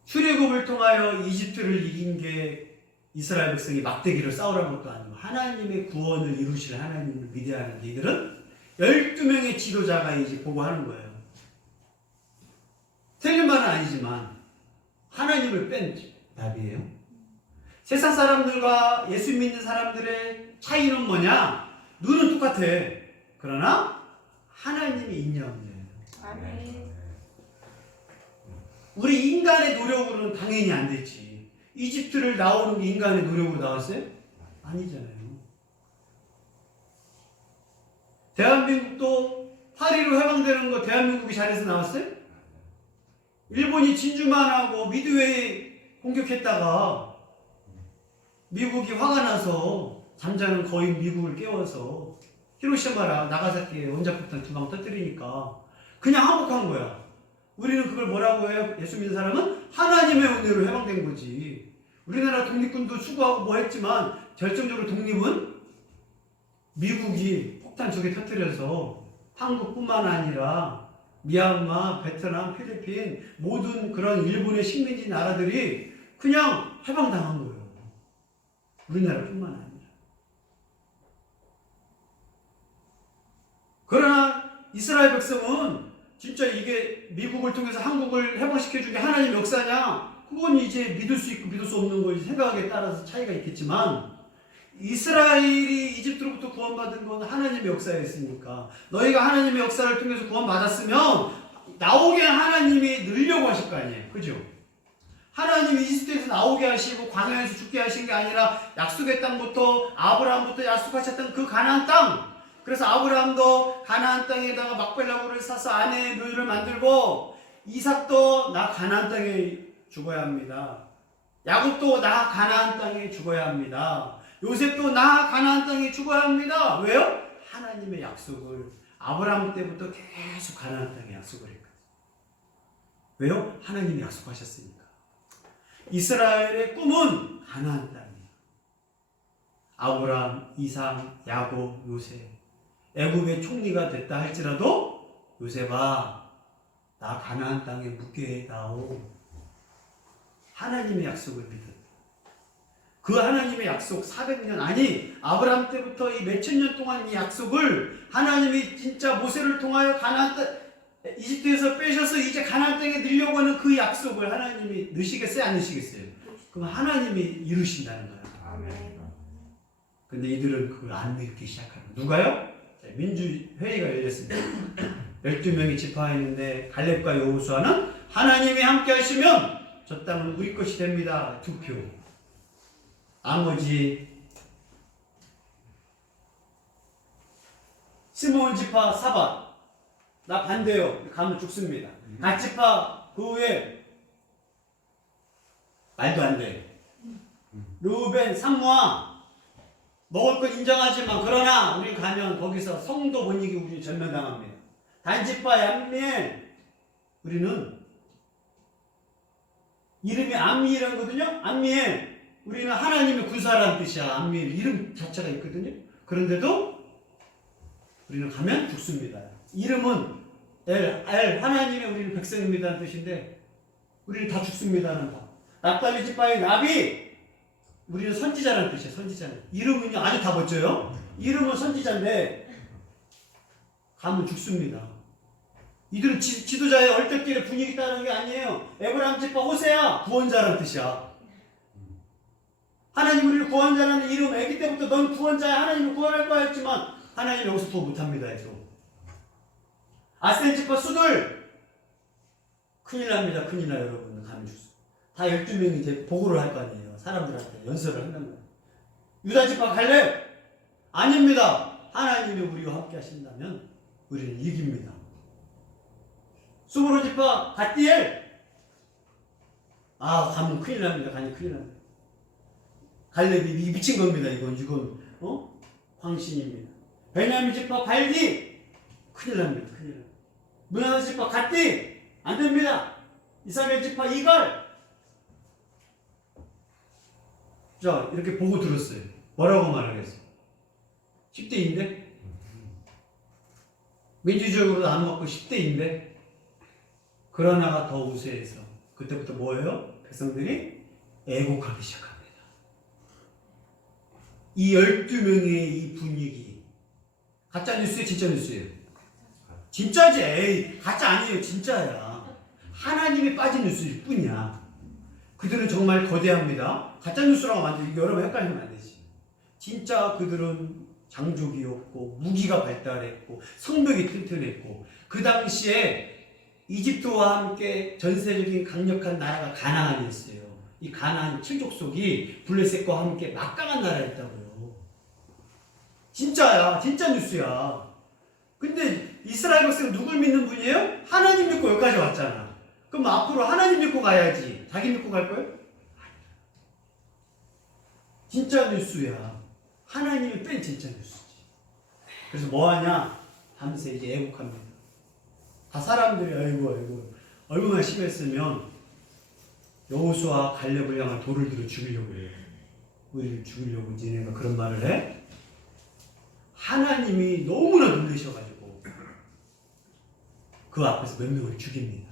출애굽을 통하여 이집트를 이긴 게 이스라엘 백성이 막대기를 싸우라는 것도 아니고 하나님의 구원을 이루실 하나님을 믿어야 하는 이들은 12명의 지도자가 이제 보고하는 거예요. 틀린 말은 아니지만 하나님을 뺀 답이에요. 세상 사람들과 예수 믿는 사람들의 차이는 뭐냐? 눈은 똑같아. 그러나 하나님이 있냐 없냐예요. 아멘. 우리 인간의 노력으로는 당연히 안 됐지. 이집트를 나오는 게 인간의 노력으로 나왔어요? 아니잖아요. 대한민국도 파리로 해방되는 거 대한민국이 잘해서 나왔어요? 일본이 진주만 하고 미드웨이 공격했다가 미국이 화가 나서 잠자는 거인 미국을 깨워서 히로시마랑 나가사키에 원자폭탄 2방 터뜨리니까 그냥 항복한 거야. 우리는 그걸 뭐라고 해요? 예수 믿는 사람은 하나님의 은혜로 해방된 거지. 우리나라 독립군도 수고하고 뭐 했지만 결정적으로 독립은 미국이 폭탄 2개 터뜨려서 한국뿐만 아니라 미얀마, 베트남, 필리핀 모든 그런 일본의 식민지 나라들이 그냥 해방당한 거예요. 우리나라뿐만 아니라. 그러나 이스라엘 백성은 진짜 이게 미국을 통해서 한국을 해방시켜준 게 하나님 역사냐? 그건 이제 믿을 수 있고 믿을 수 없는 거 생각에 따라서 차이가 있겠지만, 이스라엘이 이집트로부터 구원받은 건 하나님의 역사였으니까 너희가 하나님의 역사를 통해서 구원받았으면 나오게 하나님이 늘려고 하실 거 아니에요. 그죠? 하나님이 이집트에서 나오게 하시고 광야에서 죽게 하신 게 아니라 약속의 땅부터 아브라함부터 약속하셨던 그 가나안 땅. 그래서 아브라함도 가나안 땅에다가 막벨라고를 사서 아내의 묘지를 만들고, 이삭도 나 가나안 땅에 죽어야 합니다. 야곱도 나 가나안 땅에 죽어야 합니다. 요셉도 나 가나안 땅에 죽어야 합니다. 왜요? 하나님의 약속을 아브라함 때부터 계속 가나안 땅에 약속을 했거든요. 왜요? 하나님이 약속하셨으니까. 이스라엘의 꿈은 가나안 땅이에요. 아브라함, 이삭, 야곱, 요셉. 애굽의 총리가 됐다 할지라도 요셉아, 나 가나안 땅에 묻게 해다오. 하나님의 약속을 믿었다. 그 하나님의 약속 400년, 아니 아브라함 때부터 이 몇천 년 동안 이 약속을 하나님이 진짜 모세를 통하여 가나안 땅, 이집트에서 빼셔서 이제 가나안 땅에 넣으려고 하는 그 약속을 하나님이 넣으시겠어요? 안 넣으시겠어요? 그럼 하나님이 이루신다는 거예요. 아멘. 근데 이들은 그걸 안 믿기 시작하는. 누가요? 민주회의가 열렸습니다. 12명이 지파했는데 갈렙과 여호수아는 하나님이 함께 하시면 저 땅은 우리 것이 됩니다. 2표. 나머지 스므온 지파 사밧, 나 반대요. 가면 죽습니다. 갓 지파 그 후에 말도 안 돼. 르우벤 삼무아, 먹을 건 인정하지만 그러나 우리 가면 거기서 성도 못 이기고 우리 전면당합니다. 단지파 얀미엘 우리는 이름이 암미엘이거든요. 암미엘 우리는 하나님의 군사라는 뜻이야. 암미엘 이름 자체가 있거든요. 그런데도 우리는 가면 죽습니다. 이름은 엘 하나님의 우리는 백성입니다는 뜻인데 우리는 다 죽습니다는 다. 납달리 지파의 나비 우리는 선지자라는 뜻이에요. 선지자는 이름은요 아주 다 멋져요. 이름은 선지자인데 가면 죽습니다. 이들은 지도자의 얼떨결에 분위기 따르는 게 아니에요. 에브라임 지파 호세아 구원자라는 뜻이야. 하나님 우리를 구원자라는 이름 아기 때부터 넌 구원자야 하나님을 구원할 거야 했지만 하나님 여기서 더 못합니다. 해서 아센 지파 수들 큰일 납니다. 큰일 나요 여러분. 가면 죽습니다. 다 12명이 이제 보고를 할 거 아니에요. 사람들한테 연설을 한단 말이에요. 유다 지파 갈렙 아닙니다. 하나님이 우리와 함께 하신다면 우리는 이깁니다. 스므로 지파 갓디엘 가면 큰일 납니다. 가면 큰일 납니다. 갈렙이 미친 겁니다. 이건 황신입니다. 베냐민 지파 발디 큰일 납니다. 큰일 납니다. 문하세 지파 갓디 안 됩니다. 이스라엘 지파 이갈 자 이렇게 보고 들었어요. 뭐라고 말하겠어요? 10대인데 민주적으로도 안 먹고 10대인데 그러나가 더 우세해서 그때부터 뭐예요? 백성들이 애곡하기 시작합니다. 이 12명의 이 분위기 가짜 뉴스예요? 진짜 뉴스예요? 진짜지. 에이 가짜 아니에요. 진짜야. 하나님이 빠진 뉴스일 뿐이야. 그들은 정말 거대합니다. 가짜 뉴스라고 완전히 여러분 헷갈리면 안 되지. 진짜 그들은 장족이었고 무기가 발달했고 성벽이 튼튼했고 그 당시에 이집트와 함께 전세적인 강력한 나라가 가나안이었어요. 이 가나안 칠족속이 블레셋과 함께 막강한 나라였다고요. 진짜야. 진짜 뉴스야. 근데 이스라엘 백성은 누굴 믿는 분이에요? 하나님 믿고 여기까지 왔잖아. 그럼 앞으로 하나님 믿고 가야지. 자기 믿고 갈 거예요? 진짜 뉴스야. 하나님이 뺀 진짜 뉴스지. 그래서 뭐하냐? 밤새 이제 애국합니다. 다 사람들이 아이고 얼마나 심했으면 여호수아 갈렙을 향한 돌을 들어 죽이려고 해요. 우리를 죽이려고 니네가 그런 말을 해? 하나님이 너무나 놀라셔가지고 그 앞에서 몇 명을 죽입니다.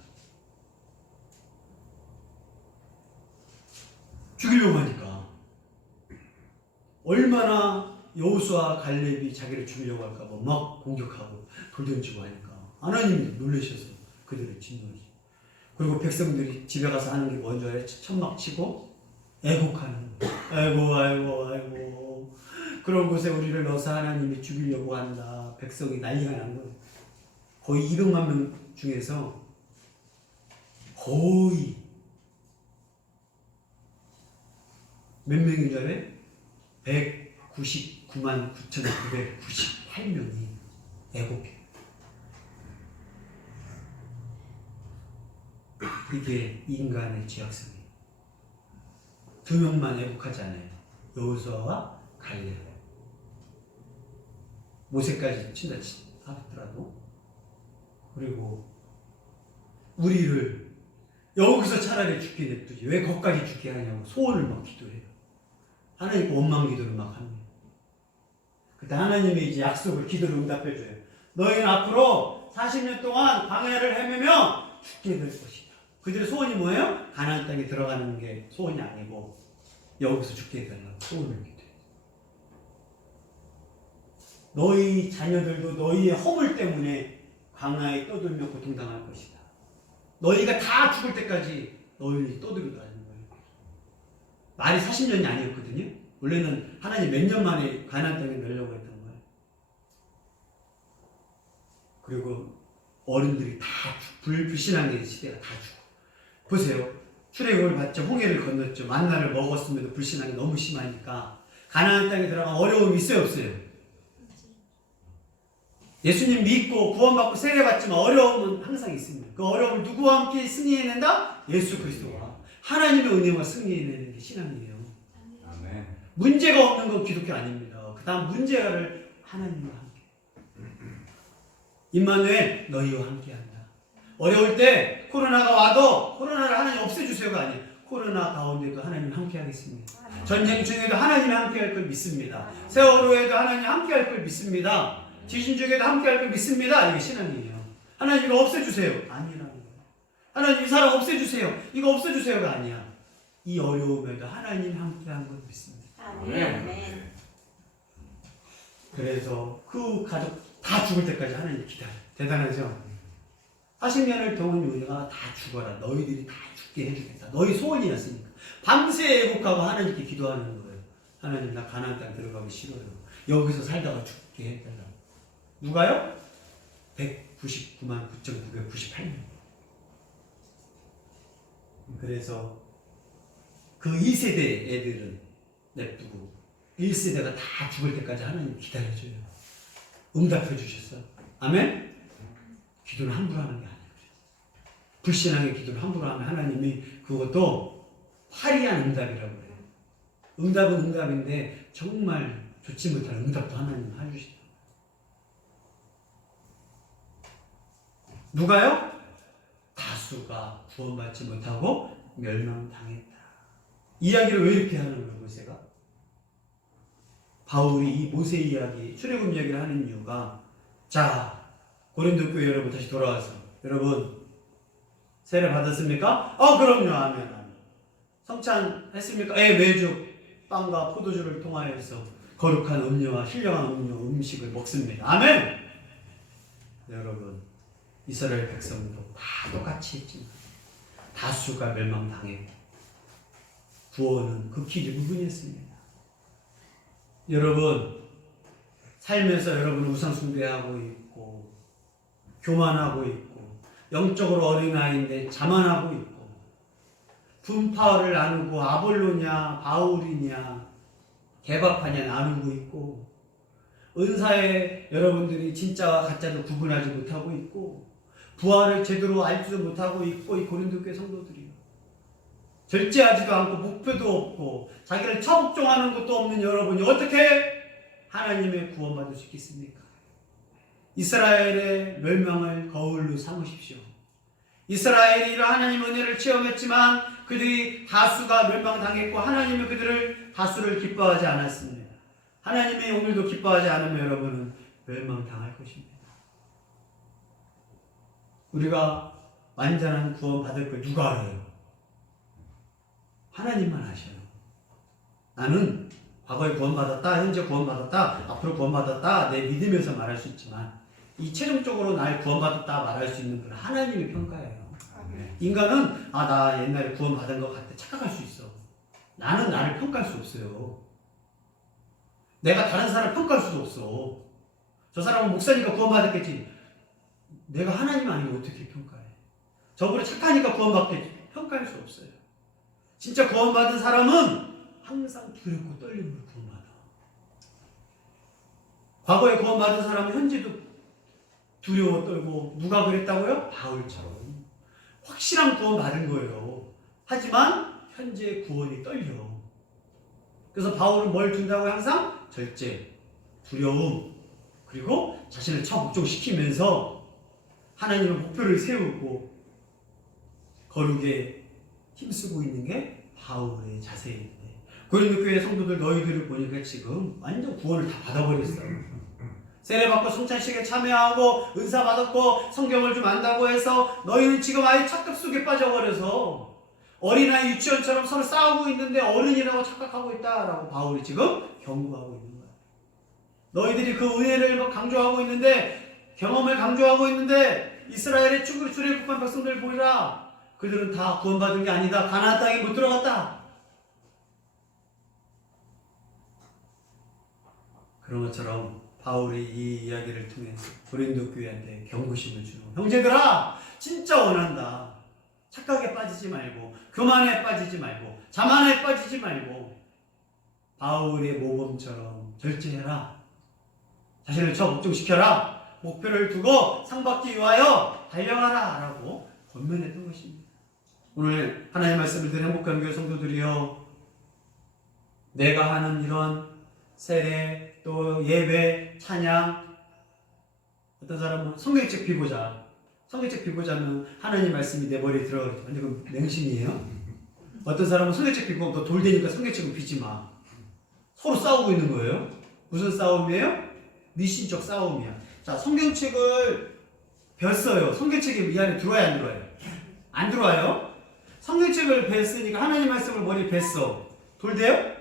죽이려고 하니까 얼마나 여호수아 갈렙이 자기를 죽이려고 할까봐 막 공격하고 돌 던지고 하니까 하나님이 놀라셔서 그들을 진노하시고 그리고 백성들이 집에 가서 하는 게 뭔지 알아요? 천막 치고 애곡하는 아이고 그런 곳에 우리를 넣어서 하나님이 죽이려고 한다. 백성이 난리가 난 거예요. 거의 200만 명 중에서 거의 몇 명인 줄 알아요? 199만 9,998명이 애곡해요. 이게 인간의 죄악성이에요. 2명만 애곡하지 않아요. 여호수아와 갈렙. 모세까지 친다 하더라도. 그리고 우리를 여기서 차라리 죽게 냅두지 왜 거기까지 죽게 하냐고 소원을 막 기도해요. 하나님 원망 기도를 막 합니다. 그때 하나님이 이제 약속을 기도를 응답해줘요. 너희는 앞으로 40년 동안 광야를 헤매며 죽게 될 것이다. 그들의 소원이 뭐예요? 가나안 땅에 들어가는 게 소원이 아니고 여기서 죽게 되려고 소원을 기도해요. 너희 자녀들도 너희의 허물 때문에 광야에 떠들며 고통당할 것이다. 너희가 다 죽을 때까지 너희를 떠들기도 하는 거예요. 말이 40년이 아니었거든요. 원래는 하나님 몇 년 만에 가나안 땅에 넣으려고 했던 거예요. 그리고 어른들이 다 불신앙의 시대가 다 죽어. 보세요. 출애굽을 받죠. 홍해를 건넜죠. 만나를 먹었음에도 불신앙이 너무 심하니까 가나안 땅에 들어가면 어려움이 있어요, 없어요? 예수님 믿고 구원받고 세례받지만 어려움은 항상 있습니다. 그 어려움을 누구와 함께 승리해낸다? 예수 그리스도와 하나님의 은혜와 승리해내는 게 신앙이에요. 아멘. 문제가 없는 건 기독교 아닙니다. 다 문제를 하나님과 함께. 임마누엘 너희와 함께한다. 어려울 때 코로나가 와도 코로나를 하나님 없애주세요가 아니에요. 코로나 가운데도 하나님 함께하겠습니다. 전쟁 중에도 하나님이 함께할 걸 믿습니다. 세월호에도 하나님 함께할 걸 믿습니다. 지진 중에도 함께할 걸 믿습니다. 이게 신앙이에요. 하나님 이거 없애주세요. 아니라는 거예요. 하나님 이 사람 없애주세요. 이거 없애주세요가 아니야. 이 어려움에도 하나님 함께한 걸 믿습니다. 아멘. 그래서 그 가족 다 죽을 때까지 하나님 기다려. 대단하죠? 40년을 동안 우리가 다 죽어라. 너희들이 다 죽게 해주겠다. 너희 소원이었으니까. 밤새 애국하고 하나님께 기도하는 거예요. 하나님 나 가나안 땅 들어가기 싫어요. 여기서 살다가 죽게 해달라고. 누가요? 199만 9,998명. 그래서 그 2세대 애들은 냅두고 1세대가 다 죽을 때까지 하나님 기다려줘요. 응답해 주셨어. 아멘? 기도는 함부로 하는 게 아니에요. 불신앙의 기도를 함부로 하면 하나님이 그것도 화려한 응답이라고 그래요. 응답은 응답인데 정말 좋지 못한 응답도 하나님 해주시다. 누가요? 다수가 구원받지 못하고 멸망당했다. 이야기를 왜 이렇게 하는 거예요, 모세가? 바울이 이 모세 이야기, 출애굽 이야기를 하는 이유가, 자, 고린도 교회 여러분 다시 돌아와서, 여러분 세례 받았습니까? 그럼요. 아멘, 아멘. 성찬했습니까? 매주 빵과 포도주를 통하여서 거룩한 음료와 신령한 음식을 먹습니다. 아멘. 여러분, 이스라엘 백성도 다 똑같이 했지만 다수가 멸망당했고 구원은 극히 일부분이었습니다. 여러분, 살면서 여러분 우상 숭배하고 있고 교만하고 있고 영적으로 어린아이인데 자만하고 있고 분파를 나누고 아볼로냐 바울이냐 개박하냐 나누고 있고 은사에 여러분들이 진짜와 가짜를 구분하지 못하고 있고 부활을 제대로 알지도 못하고 있고 이 고린도 교회 성도들이요. 절제하지도 않고 목표도 없고 자기를 처복종하는 것도 없는 여러분이 어떻게 하나님의 구원받을 수 있겠습니까? 이스라엘의 멸망을 거울로 삼으십시오. 이스라엘이 이런 하나님 은혜를 체험했지만 그들이 다수가 멸망당했고 하나님은 그들을 다수를 기뻐하지 않았습니다. 하나님이 오늘도 기뻐하지 않으면 여러분은 멸망당할 것입니다. 우리가 완전한 구원 받을 걸 누가 알아요? 하나님만 아셔요. 나는 과거에 구원받았다, 현재 구원받았다, 앞으로 구원받았다, 내 믿으면서 말할 수 있지만 이 최종적으로 날 구원받았다 말할 수 있는 건 하나님의 평가예요. 인간은 나 옛날에 구원받은 것 같아 착각할 수 있어. 나는 나를 평가할 수 없어요. 내가 다른 사람을 평가할 수도 없어. 저 사람은 목사니까 구원받았겠지. 내가 하나님 아니면 어떻게 평가해? 저분이 착하니까 구원받겠지. 평가할 수 없어요. 진짜 구원받은 사람은 항상 두렵고 떨림으로 구원받아. 과거에 구원받은 사람은 현재도 두려워 떨고 누가 그랬다고요? 바울처럼 확실한 구원받은 거예요. 하지만 현재 구원이 떨려. 그래서 바울은 뭘 준다고요? 항상 절제, 두려움, 그리고 자신을 처복종시키면서 하나님의 목표를 세우고 거룩에 힘쓰고 있는 게 바울의 자세인데 고린도 교회 성도들 너희들을 보니까 지금 완전 구원을 다 받아버렸어요. 세례받고 성찬식에 참여하고 은사 받았고 성경을 좀 안다고 해서 너희는 지금 아예 착각 속에 빠져버려서 어린아이 유치원처럼 서로 싸우고 있는데 어른이라고 착각하고 있다라고 바울이 지금 경고하고 있는 거야. 너희들이 그 은혜를 강조하고 있는데 경험을 강조하고 있는데 이스라엘의 출애굽한 백성들 보리라. 그들은 다 구원받은 게 아니다. 가나안 땅에 못 들어갔다. 그런 것처럼 바울이 이 이야기를 통해서 고린도 교회한테 경고심을 주는 형제들아 진짜 원한다. 착각에 빠지지 말고 교만에 빠지지 말고 자만에 빠지지 말고 바울의 모범처럼 절제해라. 자신을 처복종시켜라. 목표를 두고 상 받기 위하여 달려가라 라고 권면했던 것입니다. 오늘 하나님의 말씀을 들은 행복한 교회 성도들이여 내가 하는 이런 세례 또 예배, 찬양, 어떤 사람은 성경책 비고자. 성경책 비고자면 하나님 말씀이 내 머리에 들어가겠죠. 근데 그건 맹신이에요. 어떤 사람은 성경책 비고 너 돌되니까 성경책을 비지 마. 서로 싸우고 있는 거예요. 무슨 싸움이에요? 미신적 싸움이야. 자, 성경책을 뱄어요. 성경책이 이 안에 들어와야 안 들어와요? 안 들어와요. 성경책을 뱄으니까 하나님 말씀을 머리에 뱄어. 돌돼요?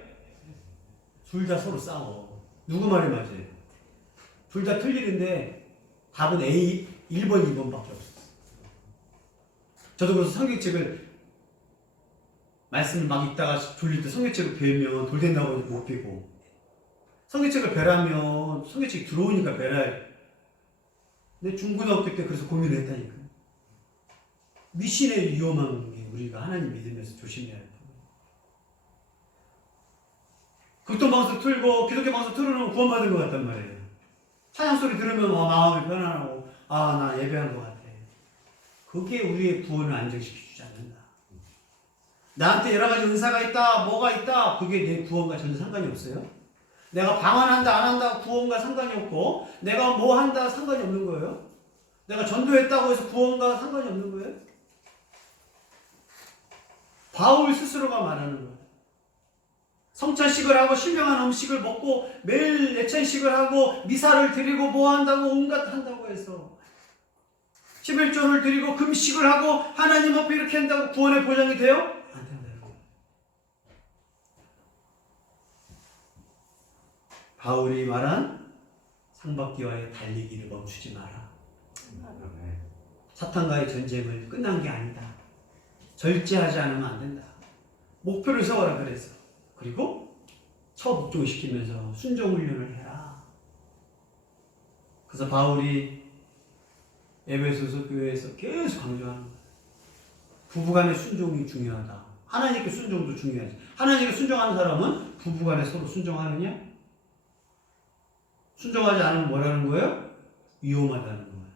둘 다 서로 싸워. 누구 말이 맞아요? 둘 다 틀리는데 답은 A, 1번, 2번밖에 없었어. 저도 그래서 성경책을 말씀을 막 읽다가 졸릴 때 성경책을 뵈면 돌된다고 못 뵈고, 성경책을 뵈라면 성경책이 들어오니까 뵈라. 근데 중고등학교 때 그래서 고민을 했다니까. 미신의 위험한 게 우리가 하나님 믿으면서 조심해야 돼. 극동 방송 틀고 기독교 방송 틀어놓으면 구원받은 것 같단 말이에요. 찬양 소리 들으면 마음이 편안하고 나 예배한 것 같아. 그게 우리의 구원을 안정시켜주지 않는다. 나한테 여러 가지 은사가 있다, 뭐가 있다, 그게 내 구원과 전혀 상관이 없어요. 내가 방언한다, 안 한다, 구원과 상관이 없고, 내가 뭐 한다, 상관이 없는 거예요. 내가 전도했다고 해서 구원과 상관이 없는 거예요. 바울 스스로가 말하는 거예요. 성찬식을 하고 신령한 음식을 먹고 매일 예찬식을 하고 미사를 드리고 뭐 한다고 온갖 한다고 해서 11조를 드리고 금식을 하고 하나님 앞에 이렇게 한다고 구원의 보장이 돼요? 안 된다는 거예요. 바울이 말한 상박기와의 달리기를 멈추지 마라. 사탄과의 전쟁을 끝난 게 아니다. 절제하지 않으면 안 된다. 목표를 세워라 그래서. 그리고 처복종시키면서 순종훈련을 해라. 그래서 바울이 에베소서 교회에서 계속 강조하는 거예요. 부부간의 순종이 중요하다. 하나님께 순종도 중요하지. 하나님께 순종하는 사람은 부부간에 서로 순종하느냐? 순종하지 않으면 뭐라는 거예요? 위험하다는 거예요.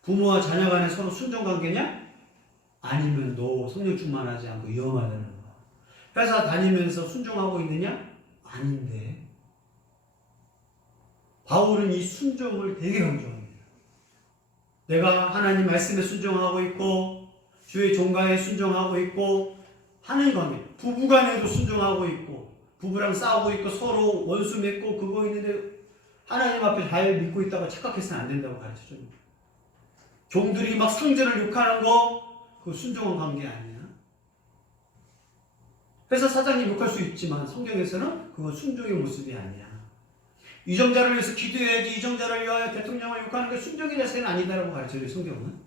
부모와 자녀 간에 서로 순종 관계냐? 아니면 너 성령 충만하지 않고 위험하다는 거예요. 회사 다니면서 순종하고 있느냐? 아닌데. 바울은 이 순종을 되게 강조합니다. 내가 하나님 말씀에 순종하고 있고 주의 종가에 순종하고 있고 하는 관계, 부부간에도 순종하고 있고 부부랑 싸우고 있고 서로 원수 맺고 그거 있는데 하나님 앞에 잘 믿고 있다고 착각해서는 안 된다고 가르쳐줍니다. 종들이 막 상전을 욕하는 거 그거 순종한 관계 아니야. 회사 사장님 욕할 수 있지만 성경에서는 그건 순종의 모습이 아니야. 유정자를 위해서 기도해야지 유정자를 위하여 대통령을 욕하는 게 순종의 자세는 아니다라고 가르쳐줘요. 성경은.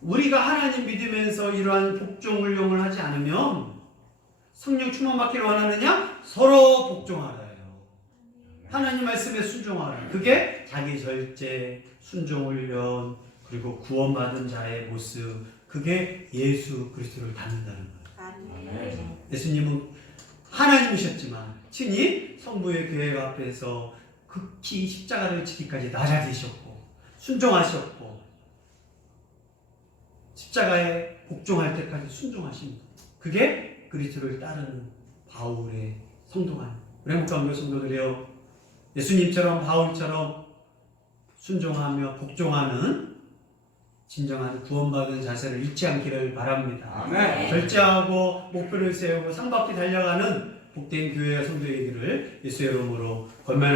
우리가 하나님 믿으면서 이러한 복종훈련을 하지 않으면 성령 충만받기를 원하느냐? 서로 복종하라요. 하나님 말씀에 순종하라. 그게 자기 절제, 순종훈련, 그리고 구원받은 자의 모습, 그게 예수 그리스도를 닮는다는 거예요. 예수님은 하나님이셨지만 친히 성부의 교회 앞에서 극히 십자가를 지기까지 나자되셨고 순종하셨고 십자가에 복종할 때까지 순종하신 것. 그게 그리스도를 따르는 바울의 성도가 우리 한국교회 성도들이요, 예수님처럼 바울처럼 순종하며 복종하는 진정한 구원받은 자세를 잃지 않기를 바랍니다. 아멘. 절제하고 목표를 세우고 상박히 달려가는 복된 교회와 성도의 길을 예수의 이름으로 권면합니다.